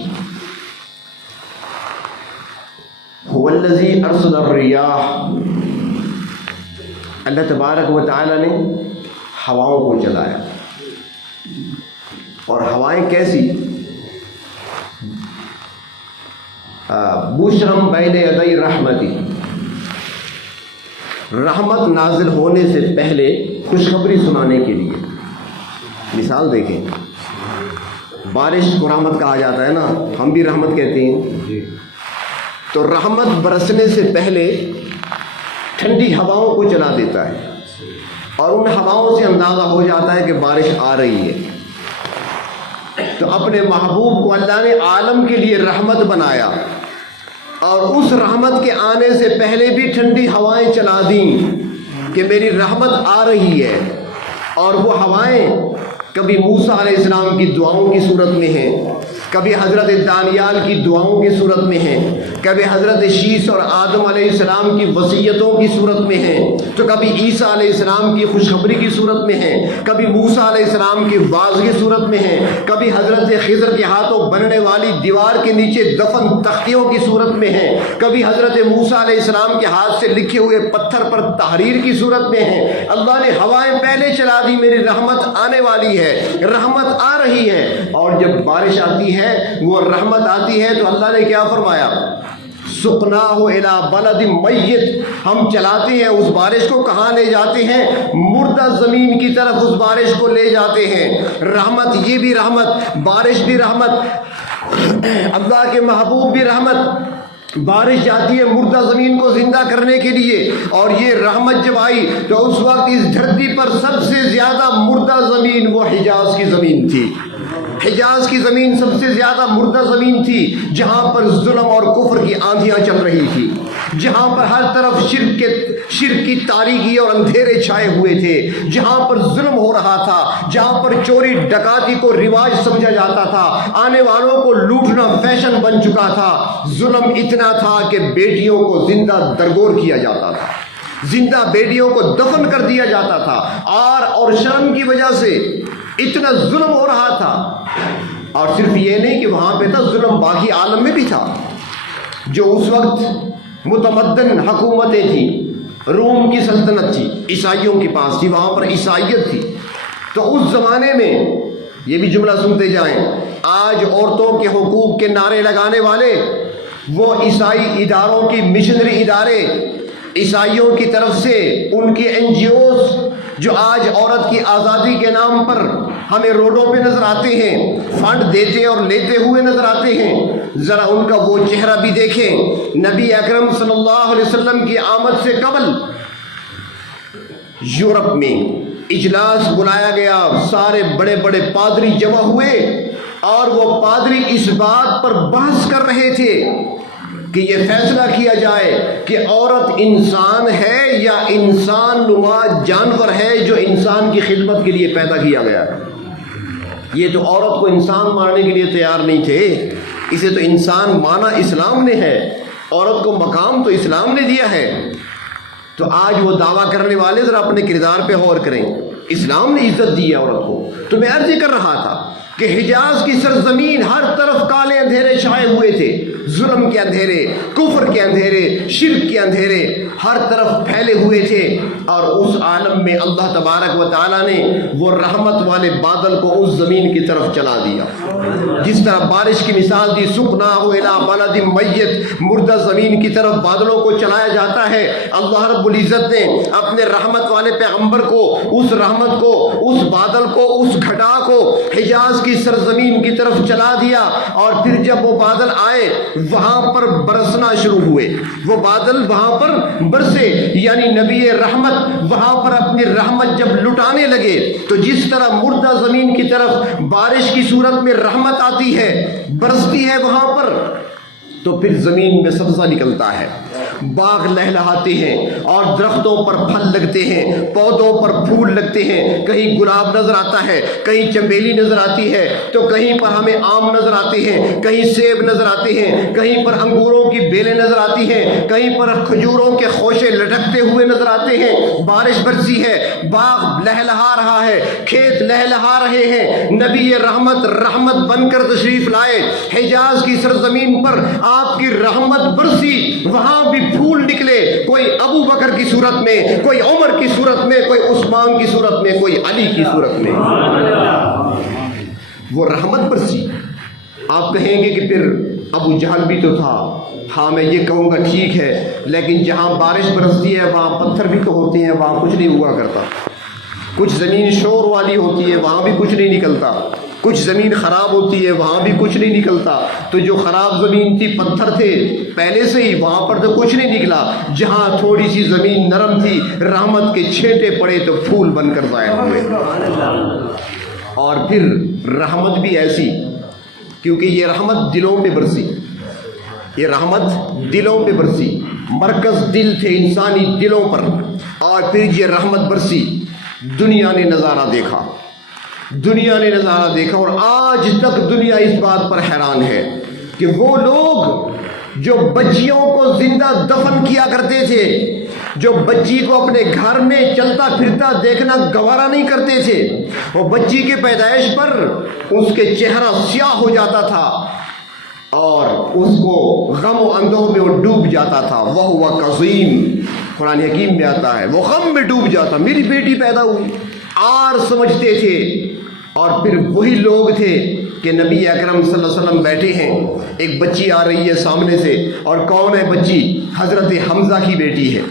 هو الذی ارسل الریاح، اللہ تبارک و تعالیٰ نے ہواؤں کو چلایا، اور ہوائیں کیسی؟ بشرم بین یدی رحمتی، رحمت نازل ہونے سے پہلے خوشخبری سنانے کے لیے۔ مثال دیکھیں، بارش کو رحمت کہا جاتا ہے نا، ہم بھی رحمت کہتے ہیں، تو رحمت برسنے سے پہلے ٹھنڈی ہواؤں کو چلا دیتا ہے، اور ان ہواؤں سے اندازہ ہو جاتا ہے کہ بارش آ رہی ہے۔ تو اپنے محبوب کو اللہ نے عالم کے لیے رحمت بنایا، اور اس رحمت کے آنے سے پہلے بھی ٹھنڈی ہوائیں چلا دیں کہ میری رحمت آ رہی ہے. اور وہ ہوائیں کبھی موسیٰ علیہ السلام کی دعاؤں کی صورت میں ہیں، کبھی حضرت دانیال کی دعاؤں کی صورت میں ہیں، کبھی حضرت شیس اور آدم علیہ السلام کی وصیتوں کی صورت میں ہیں، تو کبھی عیسیٰ علیہ السلام کی خوشخبری کی صورت میں ہیں، کبھی موسیٰ علیہ السلام کی واعظ کی صورت میں ہیں، کبھی حضرت خضر کے ہاتھوں بننے والی دیوار کے نیچے دفن تختیوں کی صورت میں ہیں، کبھی حضرت موسیٰ علیہ السلام کے ہاتھ سے لکھے ہوئے پتھر پر تحریر کی صورت میں ہیں. اللہ نے ہوائیں پہلے چلا دی، میری رحمت آنے والی ہے، رحمت آ رہی ہے. اور جب بارش آتی ہے، وہ رحمت آتی ہے، تو اللہ نے کیا فرمایا؟ سقناہ الی بلد میت، ہم چلاتے ہیں اس بارش کو. کہاں لے جاتے ہیں؟ مردہ زمین کی طرف اس بارش کو لے جاتے ہیں. رحمت، یہ بھی رحمت، بارش بھی رحمت، اللہ کے محبوب بھی رحمت. بارش جاتی ہے مردہ زمین کو زندہ کرنے کے لیے، اور یہ رحمت جب آئی تو اس وقت اس دھرتی پر سب سے زیادہ مردہ زمین وہ حجاز کی زمین تھی. حجاز کی زمین سب سے زیادہ مردہ زمین تھی، جہاں پر ظلم اور کفر کی آندھیاں چل رہی تھی، جہاں پر ہر طرف شرک کی تاریکی اور اندھیرے چھائے ہوئے تھے، جہاں پر ظلم ہو رہا تھا، جہاں پر چوری ڈکاتی کو رواج سمجھا جاتا تھا، آنے والوں کو لوٹنا فیشن بن چکا تھا. ظلم اتنا تھا کہ بیٹیوں کو زندہ درگور کیا جاتا تھا، زندہ بیٹیوں کو دفن کر دیا جاتا تھا، اور شرم کی وجہ سے اتنا ظلم ہو رہا تھا. اور صرف یہ نہیں کہ وہاں پہ تھا، ظلم باقی عالم میں بھی تھا. جو اس وقت متمدن حکومتیں تھیں، روم کی سلطنت تھی، عیسائیوں کے پاس تھی، وہاں پر عیسائیت تھی. تو اس زمانے میں یہ بھی جملہ سنتے جائیں، آج عورتوں کے حقوق کے نعرے لگانے والے وہ عیسائی اداروں کی مشنری ادارے، عیسائیوں کی طرف سے ان کی NGOs جو آج عورت کی آزادی کے نام پر ہمیں روڈوں پہ نظر آتے ہیں، فنڈ دیتے اور لیتے ہوئے نظر آتے ہیں. ذرا ان کا وہ چہرہ بھی دیکھیں. نبی اکرم صلی اللہ علیہ وسلم کی آمد سے قبل یورپ میں اجلاس بلایا گیا، سارے بڑے بڑے پادری جمع ہوئے، اور وہ پادری اس بات پر بحث کر رہے تھے کہ یہ فیصلہ کیا جائے کہ عورت انسان ہے یا انسان نما جانور ہے جو انسان کی خدمت کے لیے پیدا کیا گیا ہے. یہ تو عورت کو انسان ماننے کے لیے تیار نہیں تھے، اسے تو انسان مانا اسلام نے ہے، عورت کو مقام تو اسلام نے دیا ہے. تو آج وہ دعویٰ کرنے والے ذرا اپنے کردار پہ غور کریں. اسلام نے عزت دی ہے عورت کو. تو میں عرض کر رہا تھا کہ حجاز کی سرزمین ہر طرف کالے اندھیرے چھائے ہوئے تھے، ظلم کے اندھیرے، کفر کے اندھیرے، شرک کے اندھیرے ہر طرف پھیلے ہوئے تھے. اور اس عالم میں اللہ تبارک و تعالیٰ نے وہ رحمت والے بادل کو اس زمین کی طرف چلا دیا. جس طرح بارش کی مثال دی، سقناہ الی بلد میت، مردہ زمین کی طرف بادلوں کو چلایا جاتا ہے. اللہ رب العزت نے اپنے رحمت والے پیغمبر کو، اس رحمت کو، اس بادل کو، اس گھٹا کو حجاز کی سرزمین کی طرف چلا دیا. اور پھر جب وہ بادل آئے وہاں پر برسنا شروع ہوئے، وہ بادل وہاں پر برسے، یعنی نبی رحمت وہاں پر اپنی رحمت جب لٹانے لگے، تو جس طرح مردہ زمین کی طرف بارش کی صورت میں رحمت آتی ہے، برستی ہے وہاں پر، تو پھر زمین میں سبزہ نکلتا ہے، باغ لہلہاتے ہیں اور درختوں پر پھل لگتے ہیں، پودوں پر پھول لگتے ہیں. کہیں گلاب نظر آتا ہے، کہیں چمیلی نظر آتی ہے، تو کہیں پر ہمیں آم نظر آتے ہیں، کہیں سیب نظر آتے ہیں، کہیں پر انگوروں کی بیلیں نظر آتی ہیں، کہیں پر کھجوروں کے خوشے لٹکتے ہوئے نظر آتے ہیں. بارش برسی ہے، باغ لہلہا رہا ہے، کھیت لہلہا رہے ہیں. نبی رحمت بن کر تشریف لائے حجاز کی سرزمین پر، آپ کی رحمت برسی، وہاں بھی پھول نکلے، کوئی ابو بکر کی صورت میں، کوئی عمر کی صورت میں، کوئی عثمان کی صورت میں، کوئی علی کی صورت میں. وہ رحمت برسی. آپ کہیں گے کہ پھر ابو جہل بھی تو تھا. ہاں میں یہ کہوں گا ٹھیک ہے، لیکن جہاں بارش برستی ہے وہاں پتھر بھی تو ہوتے ہیں، وہاں کچھ نہیں ہوا کرتا. کچھ زمین شور والی ہوتی ہے، وہاں بھی کچھ نہیں نکلتا. کچھ زمین خراب ہوتی ہے، وہاں بھی کچھ نہیں نکلتا. تو جو خراب زمین تھی، پتھر تھے پہلے سے ہی، وہاں پر تو کچھ نہیں نکلا. جہاں تھوڑی سی زمین نرم تھی، رحمت کے چھینٹے پڑے تو پھول بن کر ظاہر ہوئے. اور پھر رحمت بھی ایسی، کیونکہ یہ رحمت دلوں میں برسی. یہ رحمت دلوں پہ برسی، مرکز دل تھے انسانی دلوں پر، اور پھر یہ رحمت برسی، دنیا نے نظارہ دیکھا، دنیا نے نظارہ دیکھا، اور آج تک دنیا اس بات پر حیران ہے کہ وہ لوگ جو بچیوں کو زندہ دفن کیا کرتے تھے، جو بچی کو اپنے گھر میں چلتا پھرتا دیکھنا گوارا نہیں کرتے تھے، وہ بچی کے پیدائش پر اس کے چہرہ سیاہ ہو جاتا تھا اور اس کو غم و اندوہ میں وہ ڈوب جاتا تھا، وَهُوَ کظیم، قرآن حکیم میں آتا ہے وہ غم میں ڈوب جاتا، میری بیٹی پیدا ہوئی، آر سمجھتے تھے۔ اور پھر وہی لوگ تھے کہ نبی اکرم صلی اللہ علیہ وسلم بیٹھے ہیں، ایک بچی آ رہی ہے سامنے سے، اور کون ہے بچی؟ حضرت حمزہ کی بیٹی ہے۔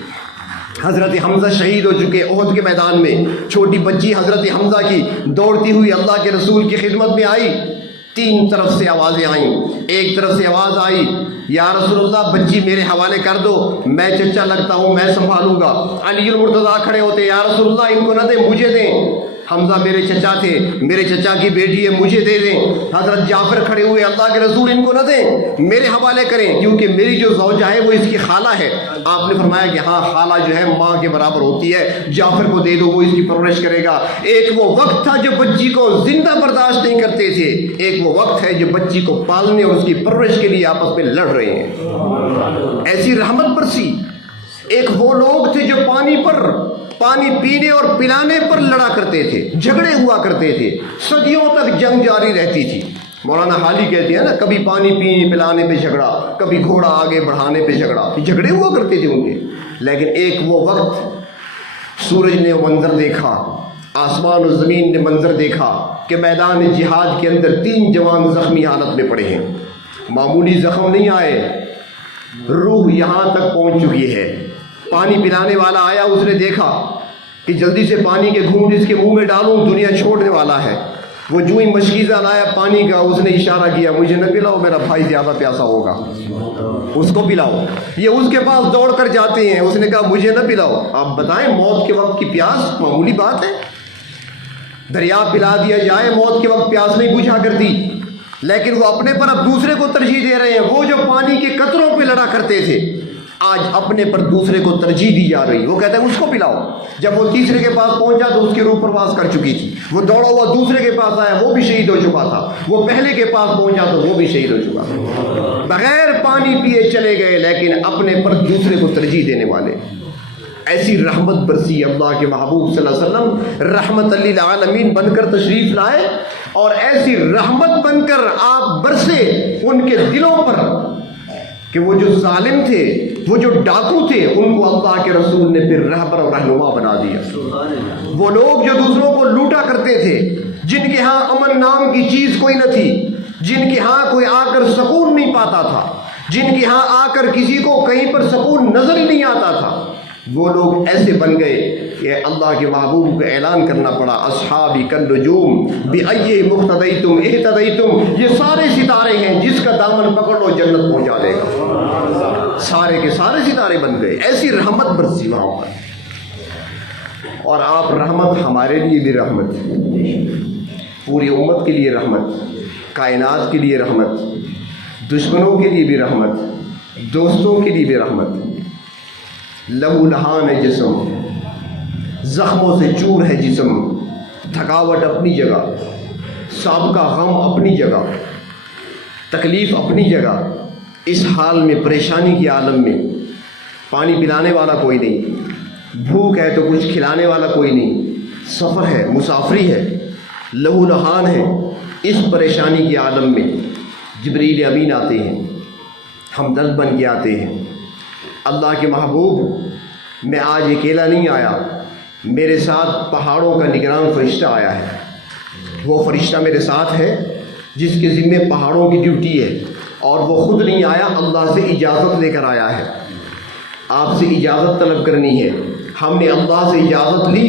حضرت حمزہ شہید ہو چکے احد کے میدان میں، چھوٹی بچی حضرت حمزہ کی دوڑتی ہوئی اللہ کے رسول کی خدمت میں آئی، تین طرف سے آوازیں آئیں، ایک طرف سے آواز آئی یا رسول اللہ بچی میرے حوالے کر دو، میں چچا لگتا ہوں، میں سنبھالوں گا۔ علی المرتضیٰ کھڑے ہوتے، یا رسول اللہ ان کو نہ دیں، مجھے دیں، حمزہ میرے چچا تھے، میرے چچا کی بیٹی ہے، مجھے دے دیں۔ حضرت جعفر کھڑے ہوئے، اللہ کے رسول ان کو نہ دیں، میرے حوالے کریں، کیونکہ میری جو زوجہ ہے وہ اس کی خالہ ہے۔ آپ نے فرمایا کہ ہاں خالہ جو ہے ماں کے برابر ہوتی ہے، جعفر کو دے دو، وہ اس کی پرورش کرے گا۔ ایک وہ وقت تھا جو بچی کو زندہ برداشت نہیں کرتے تھے، ایک وہ وقت ہے جو بچی کو پالنے اور اس کی پرورش کے لیے آپس میں لڑ رہے ہیں۔ ایسی رحمت برسی۔ ایک وہ لوگ تھے جو پانی پینے اور پلانے پر لڑا کرتے تھے، جھگڑے ہوا کرتے تھے، صدیوں تک جنگ جاری رہتی تھی۔ مولانا حالی کہتے ہیں نا، کبھی پانی پینے پلانے پہ جھگڑا، کبھی گھوڑا آگے بڑھانے پہ جھگڑا، جھگڑے ہوا کرتے تھے ان کے۔ لیکن ایک وہ وقت سورج نے منظر دیکھا، آسمان و زمین نے منظر دیکھا کہ میدان جہاد کے اندر 3 جوان زخمی حالت میں پڑے ہیں، معمولی زخم نہیں آئے، روح یہاں تک پہنچ چکی ہے۔ پانی پلانے والا آیا، اس نے دیکھا کہ جلدی سے پانی کے گھونٹ اس کے منہ میں ڈالوں، دنیا چھوڑنے والا ہے۔ وہ جو ہی مشکیزہ لایا پانی کا، اس نے اشارہ کیا مجھے نہ پلاؤ، میرا بھائی زیادہ پیاسا ہوگا، اس کو پلاؤ۔ یہ اس کے پاس دوڑ کر جاتے ہیں، اس نے کہا مجھے نہ پلاؤ۔ آپ بتائیں موت کے وقت کی پیاس معمولی بات ہے؟ دریا پلا دیا جائے، موت کے وقت پیاس نہیں بجھا کرتی، لیکن وہ اپنے پر اب دوسرے کو ترجیح دے رہے ہیں۔ وہ جو پانی کے قطروں پہ لڑا کرتے تھے، آج اپنے پر دوسرے کو ترجیح دی جا رہی۔ وہ کہتے ہیں اس کو پلاؤ۔ جب وہ تیسرے کے پاس پہنچا تو اس کی روح پرواز کر چکی تھی، وہ دوڑا ہوا دوسرے کے پاس آیا، وہ بھی شہید ہو چکا تھا، وہ پہلے کے پاس پہنچا تو وہ بھی شہید ہو چکا تھا۔ بغیر پانی پیے چلے گئے، لیکن اپنے پر دوسرے کو ترجیح دینے والے۔ ایسی رحمت برسی، اللہ کے محبوب صلی اللہ علیہ وسلم رحمت للعالمین بن کر تشریف لائے، اور ایسی رحمت بن کر آپ برسے ان کے دلوں پر کہ وہ جو ظالم تھے، وہ جو ڈاکو تھے، ان کو اللہ کے رسول نے پھر رہبر اور رہنما بنا دیا۔ وہ لوگ جو دوسروں کو لوٹا کرتے تھے، جن کے ہاں امن نام کی چیز کوئی نہ تھی، جن کے ہاں کوئی آ کر سکون نہیں پاتا تھا، جن کے ہاں آ کر کسی کو کہیں پر سکون نظر ہی نہیں آتا تھا، وہ لوگ ایسے بن گئے کہ اللہ کے محبوب کو اعلان کرنا پڑا، اصحابی کالنجوم بأی مقتدیتم اہتدیتم، یہ سارے ستارے ہیں، جس کا دامن پکڑ لو جنت پہنچا دے گا۔ سارے کے سارے ستارے بن گئے، ایسی رحمت برسی وہاں پر۔ اور آپ رحمت، ہمارے لیے بھی رحمت، پوری امت کے لیے رحمت، کائنات کے لیے رحمت، دشمنوں کے لیے بھی رحمت، دوستوں کے لیے بھی رحمت۔ لہو لہان ہے جسم، زخموں سے چور ہے جسم، تھکاوٹ اپنی جگہ، سابقہ غم اپنی جگہ، تکلیف اپنی جگہ۔ اس حال میں، پریشانی کے عالم میں، پانی پلانے والا کوئی نہیں، بھوک ہے تو کچھ کھلانے والا کوئی نہیں، سفر ہے، مسافری ہے، لہو لہان ہے۔ اس پریشانی کے عالم میں جبریل امین آتے ہیں، ہمدرد بن کے آتے ہیں۔ اللہ کے محبوب، میں آج اکیلا نہیں آیا، میرے ساتھ پہاڑوں کا نگران فرشتہ آیا ہے۔ وہ فرشتہ میرے ساتھ ہے جس کے ذمے پہاڑوں کی ڈیوٹی ہے، اور وہ خود نہیں آیا، اللہ سے اجازت لے کر آیا ہے۔ آپ سے اجازت طلب کرنی ہے۔ ہم نے اللہ سے اجازت لی،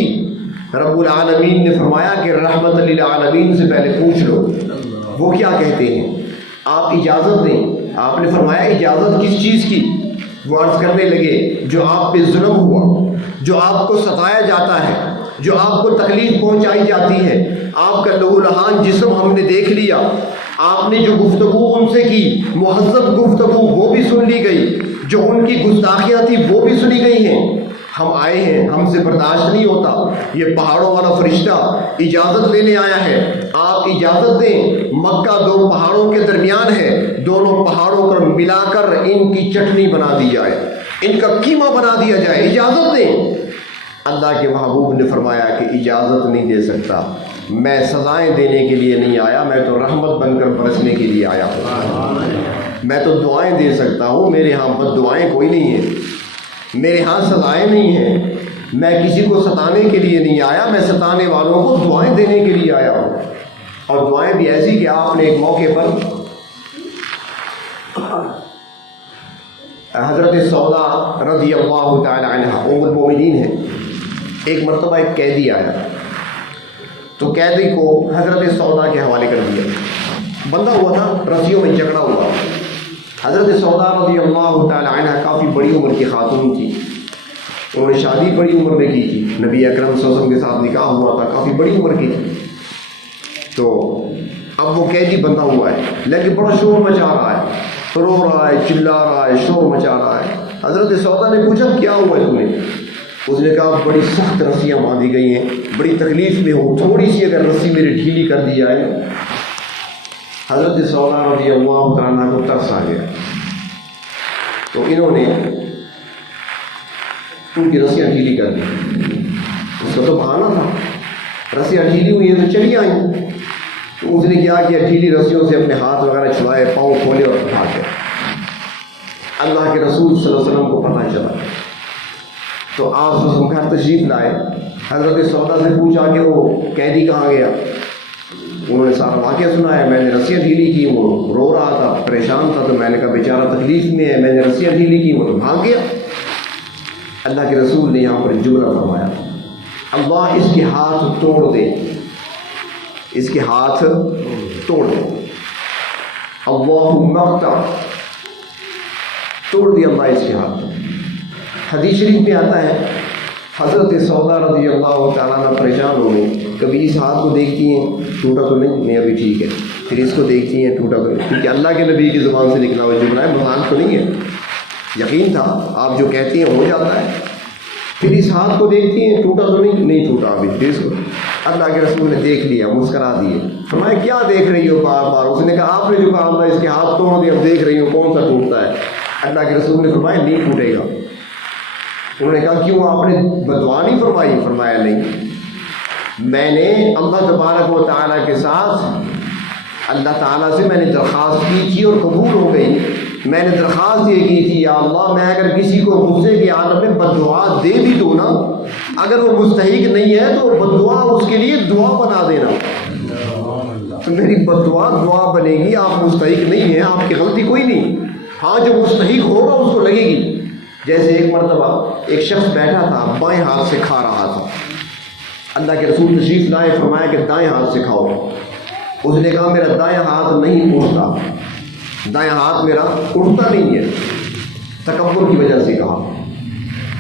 رب العالمین نے فرمایا کہ رحمت للعالمین سے پہلے پوچھ لو وہ کیا کہتے ہیں، آپ اجازت دیں۔ آپ نے فرمایا اجازت کس چیز کی؟ وہ عرض کرنے لگے جو آپ پہ ظلم ہوا، جو آپ کو ستایا جاتا ہے، جو آپ کو تکلیف پہنچائی جاتی ہے، آپ کا لہو لہان جسم ہم نے دیکھ لیا، آپ نے جو گفتگو ان سے کی مہذب گفتگو وہ بھی سن لی گئی، جو ان کی گستاخیاں تھی وہ بھی سنی گئی ہیں۔ ہم آئے ہیں، ہم سے برداشت نہیں ہوتا، یہ پہاڑوں والا فرشتہ اجازت لینے آیا ہے، آپ اجازت دیں۔ مکہ دو پہاڑوں کے درمیان ہے، دونوں پہاڑوں پر ملا کر ان کی چٹنی بنا دی جائے، ان کا قیمہ بنا دیا جائے، اجازت دیں۔ اللہ کے محبوب نے فرمایا کہ اجازت نہیں دے سکتا، میں سزائیں دینے کے لیے نہیں آیا، میں تو رحمت بن کر برسنے کے لیے آیا ہوں۔ میں تو دعائیں دے سکتا ہوں، میرے ہاں بد دعائیں کوئی نہیں ہیں، میرے ہاں سزائیں نہیں ہیں۔ میں کسی کو ستانے کے لیے نہیں آیا، میں ستانے والوں کو دعائیں دینے کے لیے آیا ہوں، اور دعائیں بھی ایسی کہ آپ نے ایک موقع پر حضرت سودا رضی اللہ تعالی عنہ ام المومنین ہے، ایک مرتبہ ایک قیدی آیا تو قیدی کو حضرت سودا کے حوالے کر دیا، بندہ ہوا تھا، رسیوں میں جکڑا ہوا۔ حضرت سودا رضی اللہ تعالی عنہ کافی بڑی عمر کی خاتون تھی، انہوں نے شادی بڑی عمر میں کی تھی، نبی اکرم صلی اللہ علیہ وسلم کے ساتھ نکاح ہوا تھا، کافی بڑی عمر کی تھی۔ تو اب وہ قیدی بندہ ہوا ہے لیکن بڑا شور مچا رہا ہے، رو رہا ہے، چلا رہا ہے، شور مچا رہا ہے۔ حضرت سودا نے پوچھا کیا ہوا ہے تمہیں؟ اس نے کہا بڑی سخت رسیاں باندھی گئی ہیں، بڑی تکلیف میں ہوں، تھوڑی سی اگر رسی میری ڈھیلی کر دی جائے۔ حضرت سودا رضی اللہ تعالیٰ کو ترس آ گیا، تو انہوں نے ان کی رسیاں ڈھیلی کر دی۔ اس کا تو بہانا تھا، رسیاں ڈھیلی ہوئی ہیں تو چلی آئیں۔ تو اس نے کیا ڈھیلی رسیوں سے اپنے ہاتھ وغیرہ چھڑائے، پاؤں کھولے اور بھاگ گئے۔ اللہ کے رسول صلی اللہ علیہ وسلم کو پتہ چلا تو آپ گھر تشریف لائے، حضرت سودا سے پوچھا کہ وہ قیدی کہاں گیا؟ انہوں نے سارا واقعہ سنا ہے، میں نے رسیاں ڈھیلی کی، وہ رو رہا تھا، پریشان تھا، تو میں نے کہا بیچارہ تکلیف میں ہے، میں نے رسیاں ڈھیلی کی، وہ تو بھاگ گیا۔ اللہ کے رسول نے یہاں پر جملہ فرمایا، اللہ اس کے ہاتھ توڑ دے، اس کے ہاتھ توڑ دے، اللہم اقطع، توڑ دیا اللہ اس کے ہاتھ۔ حدیث شریف میں آتا ہے حضرت سودا رضی اللہ تعالیٰ عنہ پریشان ہو گئی، کبھی اس ہاتھ کو دیکھتی ہیں ٹوٹا تو نہیں ابھی ٹھیک ہے، پھر اس کو دیکھتی ہیں ٹوٹا تو نہیں، کیونکہ اللہ کے نبی کی زبان سے نکلا ہوا جملہ ہے، مذاق تو نہیں ہے، یقین تھا آپ جو کہتی ہیں ہو جاتا ہے۔ پھر اس ہاتھ کو دیکھتی ہیں ٹوٹا تو نہیں ٹوٹا ابھی، پھر اس کو اللہ کے رسول نے دیکھ لیا، مسکرا دیے، فرمایا کیا دیکھ رہی ہو بار بار؟ اس نے کہا آپ نے جو کہا اللہ اس کے ہاتھ توڑ دیا، اب دیکھ رہی ہو کون سا ٹوٹتا ہے؟ اللہ کے رسول نے فرمایا نہیں ٹوٹے گا۔ انہوں نے کہا کیوں، آپ نے بدعا نہیں فرمائی؟ فرمایا نہیں، میں نے اللہ تبارک و تعالیٰ کے ساتھ اللہ تعالیٰ سے میں نے درخواست کی تھی اور قبول ہو گئی۔ میں نے درخواست یہ کی تھی، یا اللہ میں اگر کسی کو غصے کے عالم میں بددعا دے بھی دوں نا، اگر وہ مستحق نہیں ہے تو بددعا اس کے لیے دعا بنا دینا، تو میری بددعا دعا بنے گی۔ آپ مستحق نہیں ہیں، آپ کی غلطی کوئی نہیں، ہاں جو مستحق ہوگا اس کو لگے گی۔ جیسے ایک مرتبہ ایک شخص بیٹھا تھا، بائیں ہاتھ سے کھا رہا تھا، اللہ کے رسول تشریف لائے، فرمایا کہ دائیں ہاتھ سے کھاؤ۔ اس نے کہا میرا دائیں ہاتھ نہیں اٹھتا، دائیں ہاتھ میرا اٹھتا نہیں ہے، تکبر کی وجہ سے کہا۔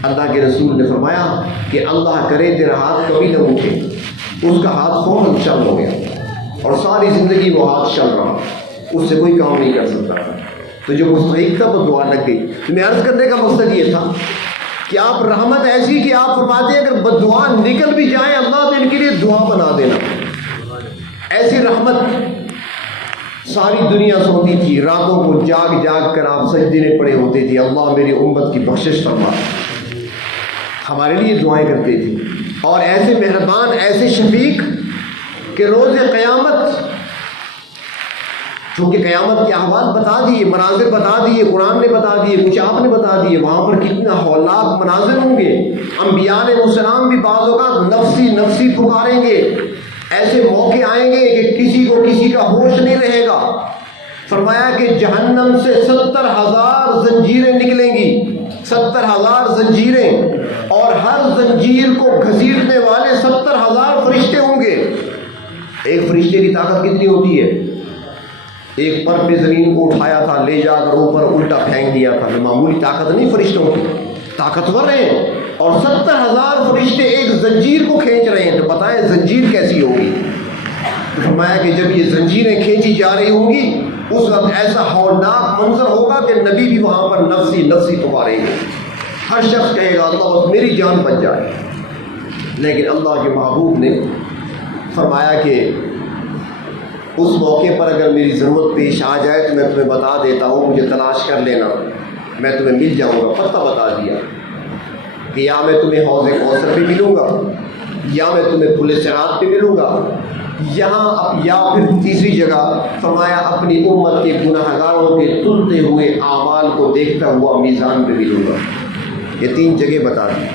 اللہ کے رسول نے فرمایا کہ اللہ کرے تیرا ہاتھ کبھی نہ اٹھے۔ اس کا ہاتھ فوراً چل ہو گیا اور ساری زندگی وہ ہاتھ چل رہا، اس سے کوئی کام نہیں کر سکتا۔ تو جو مستحق تھا وہ دعا لگ گئی۔ میں عرض کرنے کا مقصد یہ تھا کہ آپ رحمت ایسی کہ آپ فرماتے ہیں اگر بددعا نکل بھی جائیں اللہ تو ان کے لیے دعا بنا دینا۔ ایسی رحمت ساری دنیا سوتی تھی، راتوں کو جاگ جاگ کر آپ سجدے میں پڑے ہوتے تھے، اللہ میری امت کی بخشش فرما، ہمارے لیے دعائیں کرتے تھے۔ اور ایسے مہربان، ایسے شفیق کہ روز قیامت، چونکہ قیامت کے احوال بتا دیے، مناظر بتا دیے، قرآن نے بتا دیے، کچھ آپ نے بتا دیے، وہاں پر کتنا ہولناک مناظر ہوں گے۔ انبیاء علیہ السلام بھی بعض اوقات نفسی نفسی پکاریں گے، ایسے موقع آئیں گے کہ کسی کو کسی کا ہوش نہیں رہے گا۔ فرمایا کہ جہنم سے 70,000 زنجیریں نکلیں گی، 70,000 زنجیریں، اور ہر زنجیر کو گھسیٹنے والے 70,000 فرشتے ہوں گے۔ ایک فرشتے کی طاقت کتنی ہوتی ہے؟ ایک پر پہ زمین کو اٹھایا تھا، لے جا کر اوپر الٹا پھینک دیا تھا، معمولی طاقت نہیں فرشتوں کی، طاقتور ہیں، اور 70,000 فرشتے ایک زنجیر کو کھینچ رہے ہیں، تو بتائیں زنجیر کیسی ہوگی؟ فرمایا کہ جب یہ زنجیریں کھینچی جا رہی ہوں گی اس وقت ایسا ہولناک منظر ہوگا کہ نبی بھی وہاں پر نفسی نفسی پکاریں گے. ہر شخص کہے گا اللہ بس میری جان بچ جائے. لیکن اللہ کے محبوب نے فرمایا کہ اس موقع پر اگر میری ضرورت پیش آ جائے تو میں تمہیں بتا دیتا ہوں, مجھے تلاش کر لینا, میں تمہیں مل جاؤں گا. پتہ بتا دیا کہ یا میں تمہیں حوض کوثر پہ ملوں گا, یا میں تمہیں پل صراط پہ ملوں گا, یا پھر تیسری جگہ فرمایا اپنی امت کے گناہ گاروں کے تلتے ہوئے اعمال کو دیکھتا ہوا میزان پہ ملوں گا. یہ 3 جگہ بتا دی.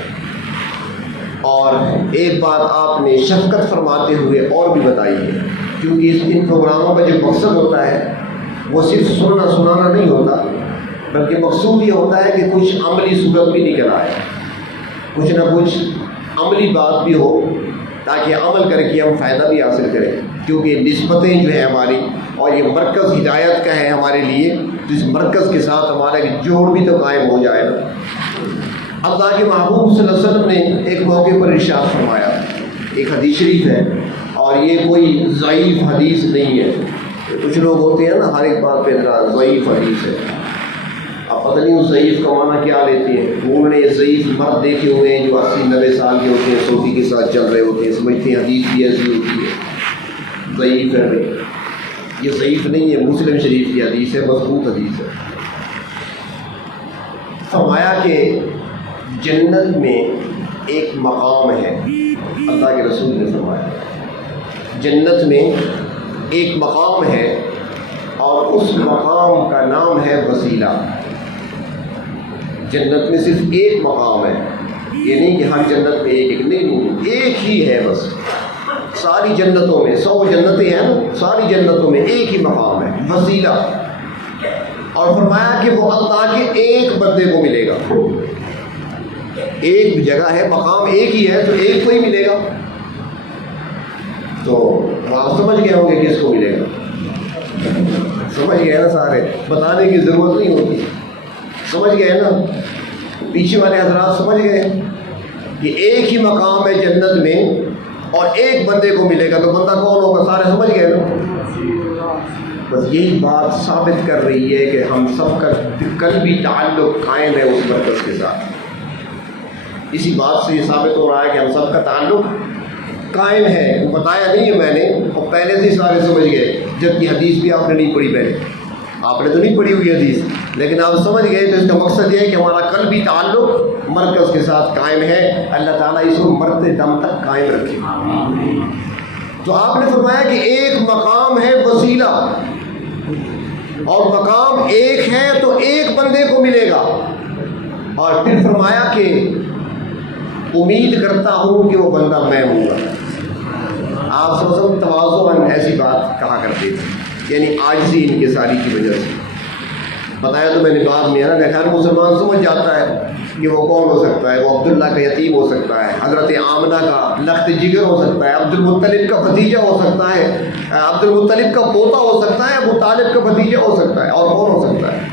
اور ایک بات آپ نے شفقت فرماتے ہوئے اور بھی بتائی ہے, کیونکہ ان پروگراموں کا جو مقصد ہوتا ہے وہ صرف سنانا نہیں ہوتا, بلکہ مقصود یہ ہوتا ہے کہ کچھ عملی صورت بھی نکل آئے, کچھ نہ کچھ عملی بات بھی ہو, تاکہ عمل کر کے ہم فائدہ بھی حاصل کریں. کیونکہ نسبتیں جو ہے ہماری, اور یہ مرکز ہدایت کا ہے ہمارے لیے, تو اس مرکز کے ساتھ ہمارا ایک جوڑ بھی تو قائم ہو جائے نا. اللہ کے محبوب صلی اللہ علیہ وسلم نے ایک موقع پر ارشاد فرمایا, ایک حدیث شریف ہے اور یہ کوئی ضعیف حدیث نہیں ہے. کچھ لوگ ہوتے ہیں نا ہر ایک بات پہ اتنا ضعیف حدیث ہے, اب پتہ نہیں اس ضعیف کا معنی کیا لیتے ہیں. انہوں نے یہ ضعیف مرد دیکھے ہوئے ہیں جو 80-90 سال کے ہوتے ہیں, صوفی کے ساتھ چل رہے ہوتے ہیں, سمجھتے ہیں حدیث بھی ایسی ہوتی ہے, ضعیف ہے. یہ ضعیف نہیں ہے, مسلم شریف کی حدیث ہے, مضبوط حدیث ہے. فرمایا کہ جنت میں ایک مقام ہے, اللہ کے رسول نے فرمایا جنت میں ایک مقام ہے اور اس مقام کا نام ہے وسیلہ. جنت میں صرف ایک مقام ہے, یہ نہیں کہ ہر جنت میں ایک نہیں, ایک ہی ہے بس. ساری جنتوں میں 100 جنتیں ہیں نا, ساری جنتوں میں ایک ہی مقام ہے, وسیلہ. اور فرمایا کہ وہ اللہ کے ایک بندے کو ملے گا. ایک جگہ ہے, مقام ایک ہی ہے, تو ایک کو ہی ملے گا. تو آپ سمجھ گئے ہوں گے کس کو ملے گا, سمجھ گئے نا سارے, بتانے کی ضرورت نہیں ہوتی, سمجھ گئے نا. پیچھے والے حضرات سمجھ گئے کہ ایک ہی مقام ہے جنت میں اور ایک بندے کو ملے گا, تو بندہ کون ہوگا, سارے سمجھ گئے نا. بس یہی بات ثابت کر رہی ہے کہ ہم سب کا قلبی تعلق قائم ہے اس مرکز کے ساتھ. اسی بات سے یہ ثابت ہو رہا ہے کہ ہم سب کا تعلق قائم ہے. وہ بتایا نہیں ہے میں نے, اور پہلے سے سارے سمجھ گئے, جبکہ حدیث بھی آپ نے نہیں پڑھی. پہلے آپ نے تو نہیں پڑھی ہوئی حدیث, لیکن آپ سمجھ گئے. تو اس کا مقصد یہ ہے کہ ہمارا قلبی تعلق مرکز کے ساتھ قائم ہے. اللہ تعالیٰ اس کو مرتے دم تک قائم رکھے. تو آپ نے فرمایا کہ ایک مقام ہے وسیلہ, اور مقام ایک ہے تو ایک بندے کو ملے گا. اور پھر فرمایا کہ امید کرتا ہوں کہ وہ بندہ میں ہوں گا. آپ سب تواضعاً ایسی بات کہا کرتے تھے, یعنی عاجزی ان کے ساری کی وجہ سے. بتایا تو میں نے بعد میں, ہر مسلمان سمجھ جاتا ہے کہ وہ کون ہو سکتا ہے. وہ عبداللہ کا یتیم ہو سکتا ہے, حضرت آمنہ کا لخت جگر ہو سکتا ہے, عبد المطلب کا بھتیجا ہو سکتا ہے, عبد المطلب کا پوتا ہو سکتا ہے, ابو طالب کا بھتیجا ہو سکتا ہے, اور کون ہو سکتا ہے.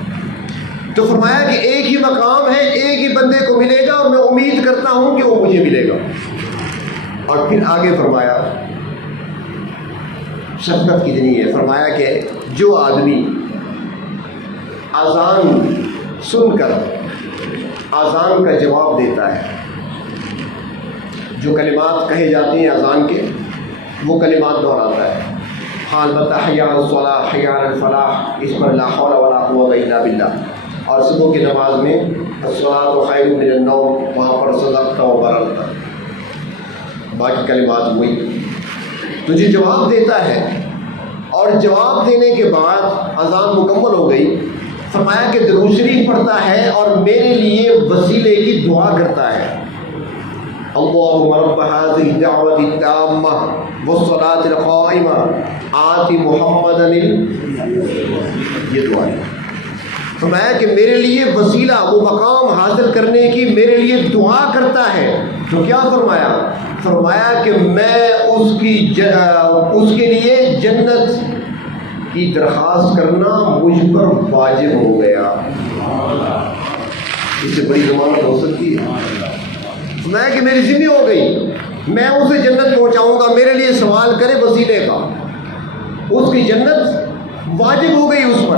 تو فرمایا کہ ایک ہی مقام ہے, ایک ہی بندے کو ملے گا, اور میں امید کرتا ہوں کہ وہ مجھے ملے گا. اور پھر آگے فرمایا, شفقت کتنی ہے. فرمایا کہ جو آدمی اذان سن کر اذان کا جواب دیتا ہے, جو کلمات کہے جاتے ہیں اذان کے, وہ کلمات دہراتا ہے. البتہ حی علی الصلاۃ حی علی الفلاح, اس پر لا حول ولا قوۃ الا باللہ. اور صبح کی نماز میں الصلاۃ خیر من النوم, وہاں پر صدقت و بررت, باقی کلمات وہی. تو جو جواب دیتا ہے, اور جواب دینے کے بعد اذان مکمل ہو گئی, فرمایا کہ درود شریف پڑھتا ہے اور میرے لیے وسیلے کی دعا کرتا ہے. اللہم رب هذه الدعوة التامة والصلاة القائمة آت محمدا, یہ دعا ہے. فرمایا کہ میرے لیے وسیلہ, وہ مقام حاصل کرنے کی میرے لیے دعا کرتا ہے. تو کیا فرمایا؟ فرمایا کہ میں اس کے لیے جنت کی درخواست کرنا مجھ پر واجب ہو گیا. اس سے بڑی ضمانت ہو سکتی ہے. میں کہ میری ذمہ ہو گئی, میں اسے جنت پہنچاؤں گا. میرے لیے سوال کرے وسیلے کا اس کی جنت واجب ہو گئی اس پر.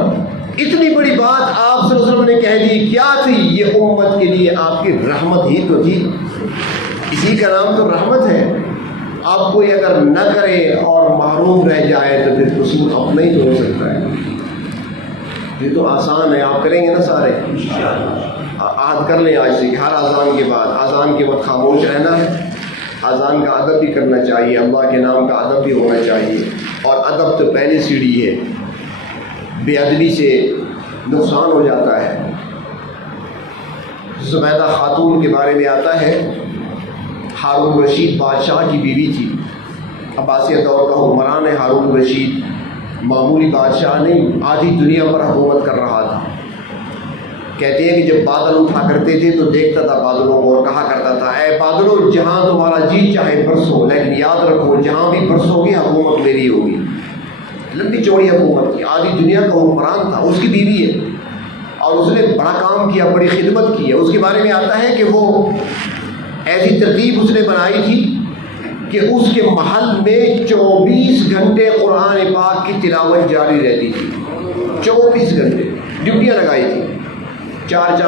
اتنی بڑی بات آپ صلی اللہ علیہ وسلم نے کہہ دی. کیا تھی یہ امت کے لیے آپ کی رحمت ہی تو تھی. اسی کا نام تو رحمت ہے. آپ کوئی اگر نہ کرے اور محروم رہ جائے تو پھر قصور اپنا ہی تو ہو سکتا ہے. یہ تو آسان ہے, آپ کریں گے نا سارے. عہد کر لیں آج سے کہ ہر اذان کے بعد, اذان کے وقت خاموش رہنا ہے. اذان کا ادب بھی کرنا چاہیے, اللہ کے نام کا ادب بھی ہونا چاہیے. اور ادب تو پہلی سیڑھی ہے. بے ادبی سے نقصان ہو جاتا ہے. زبیدہ خاتون کے بارے میں آتا ہے, ہارون رشید بادشاہ کی بیوی تھی. عباسیہ دور کا حکمران ہے ہارون رشید. معمولی بادشاہ نہیں, آدھی دنیا پر حکومت کر رہا تھا. کہتے ہیں کہ جب بادل اٹھا کرتے تھے تو دیکھتا تھا بادلوں کو اور کہا کرتا تھا, اے بادلوں جہاں تمہارا جی چاہے برسو, لیکن یاد رکھو جہاں بھی برسو گی حکومت میری ہوگی. لمبی چوڑی حکومت کی, آدھی دنیا کا حکمران تھا. اس کی بیوی ہے اور اس نے بڑا کام کیا, بڑی خدمت کی ہے. اس کے بارے میں آتا ہے کہ وہ ایسی ترتیب اس نے بنائی تھی کہ اس کے محل میں 24 گھنٹے قرآن پاک کی تلاوت جاری رہتی تھی. 24 گھنٹے ڈیوٹیاں لگائی تھی. 4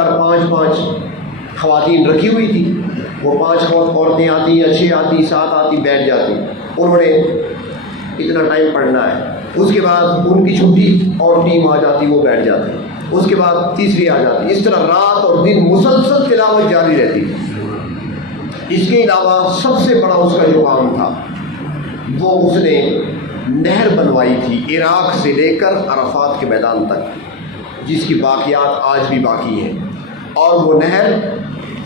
5 خواتین رکھی ہوئی تھی. وہ 5 عورتیں آتی یا 6 آتی 7 آتی بیٹھ جاتی. انہوں نے اتنا ٹائم پڑھنا ہے. اس کے بعد ان کی چھٹی اور ٹیم آ جاتی, وہ بیٹھ جاتی. اس کے بعد تیسری آ جاتی. اس طرح رات اور دن مسلسل تلاوت جاری رہتی. اس کے علاوہ سب سے بڑا اس کا جو کام تھا وہ اس نے نہر بنوائی تھی عراق سے لے کر عرفات کے میدان تک, جس کی باقیات آج بھی باقی ہیں. اور وہ نہر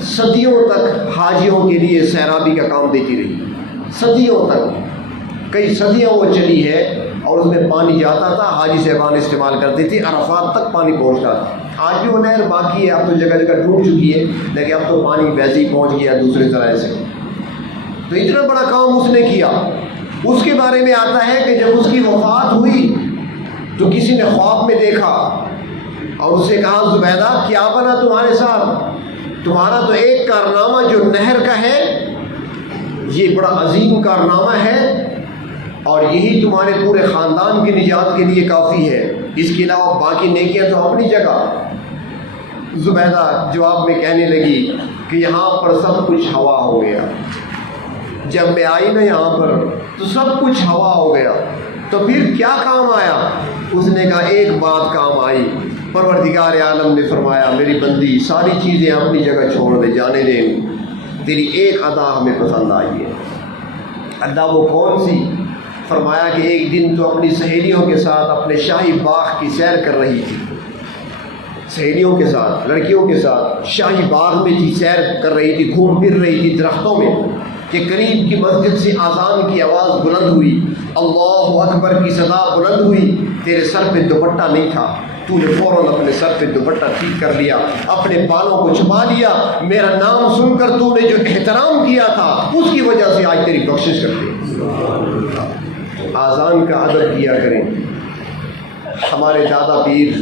صدیوں تک حاجیوں کے لیے سیرابی کا کام دیتی رہی. صدیوں تک, کئی صدیاں وہ چلی ہے اور اس میں پانی جاتا تھا, حاجی صاحبان استعمال کرتے تھے, عرفات تک پانی پہنچتا تھا. آج بھی وہ نہر باقی ہے. اب تو جگہ جگہ ٹوٹ چکی ہے, لیکن اب تو پانی ویسے ہی پہنچ گیا دوسرے ذرائع سے. تو اتنا بڑا کام اس نے کیا. اس کے بارے میں آتا ہے کہ جب اس کی وفات ہوئی تو کسی نے خواب میں دیکھا اور اس سے کہا, زبیدہ کیا بنا تمہارے ساتھ؟ تمہارا تو ایک کارنامہ جو نہر کا ہے یہ بڑا عظیم کارنامہ ہے اور یہی تمہارے پورے خاندان کی نجات کے لیے کافی ہے. اس کے علاوہ باقی نیکیاں تو اپنی جگہ. زبیدہ جواب میں کہنے لگی کہ یہاں پر سب کچھ ہوا ہو گیا. جب میں آئی نا یہاں پر تو سب کچھ ہوا ہو گیا. تو پھر کیا کام آیا؟ اس نے کہا ایک بات کام آئی. پروردگار عالم نے فرمایا, میری بندی ساری چیزیں اپنی جگہ چھوڑ دے, جانے دے, تیری ایک ادا ہمیں پسند آئی ہے. ادا وہ کون سی؟ فرمایا کہ ایک دن تو اپنی سہیلیوں کے ساتھ اپنے شاہی باغ کی سیر کر رہی تھی. سہیلیوں کے ساتھ, لڑکیوں کے ساتھ شاہی باغ میں تھی, سیر کر رہی تھی, گھوم پھر رہی تھی درختوں میں, کہ قریب کی مسجد سے اذان کی آواز بلند ہوئی, اللہ اکبر کی صدا بلند ہوئی. تیرے سر پہ دوپٹہ نہیں تھا, تو نے فوراً اپنے سر پہ دوپٹہ ٹھیک کر لیا, اپنے بالوں کو چھپا لیا. میرا نام سن کر تو نے جو احترام کیا تھا اس کی وجہ سے آج تیری بخشش کرتے. آذان کا ادب کیا کریں. ہمارے دادا پیر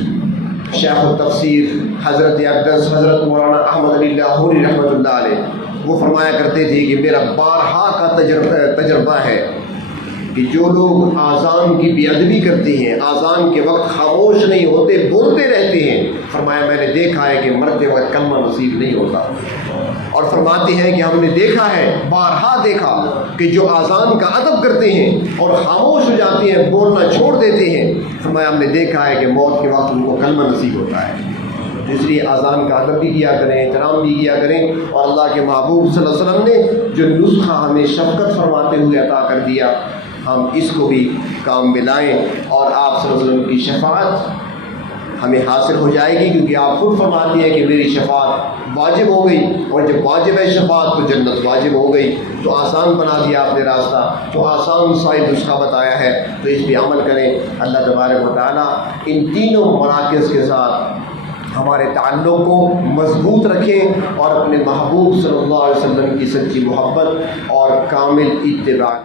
شیخ التفسیر حضرت اقدس حضرت مولانا احمد علی لاہوری رحمۃ اللہ علیہ, وہ فرمایا کرتے تھے کہ میرا بارہا کا تجربہ ہے کہ جو لوگ آذان کی بے ادبی کرتے ہیں, آذان کے وقت خاموش نہیں ہوتے, بولتے رہتے ہیں, فرمایا میں نے دیکھا ہے کہ مرتے وقت کلمہ نصیب نہیں ہوتا. اور فرماتے ہیں کہ ہم نے دیکھا ہے, بارہا دیکھا, کہ جو آذان کا ادب کرتے ہیں اور خاموش ہو جاتے ہیں, بولنا چھوڑ دیتے ہیں, فرمایا ہم نے دیکھا ہے کہ موت کے وقت ان کو کلمہ نصیب ہوتا ہے. اس لیے آذان کا ادب بھی کیا کریں, احترام بھی کیا کریں. اور اللہ کے محبوب صلی اللہ علیہ وسلم نے جو نسخہ ہمیں شفقت فرماتے ہوئے عطا کر دیا, ہم اس کو بھی کام میں لائیں اور آپ صلی اللہ علیہ وسلم کی شفاعت ہمیں حاصل ہو جائے گی. کیونکہ آپ خود فرماتی ہیں کہ میری شفاعت واجب ہو گئی, اور جب واجب ہے شفاعت تو جنت واجب ہو گئی. تو آسان بنا دیا آپ نے راستہ, تو آسان سا نسخہ بتایا ہے, تو اس پہ عمل کریں. اللہ تبارک و تعالیٰ ان تینوں مراکز کے ساتھ ہمارے تعلق کو مضبوط رکھیں اور اپنے محبوب صلی اللہ علیہ وسلم کی سچی محبت اور کامل اتباع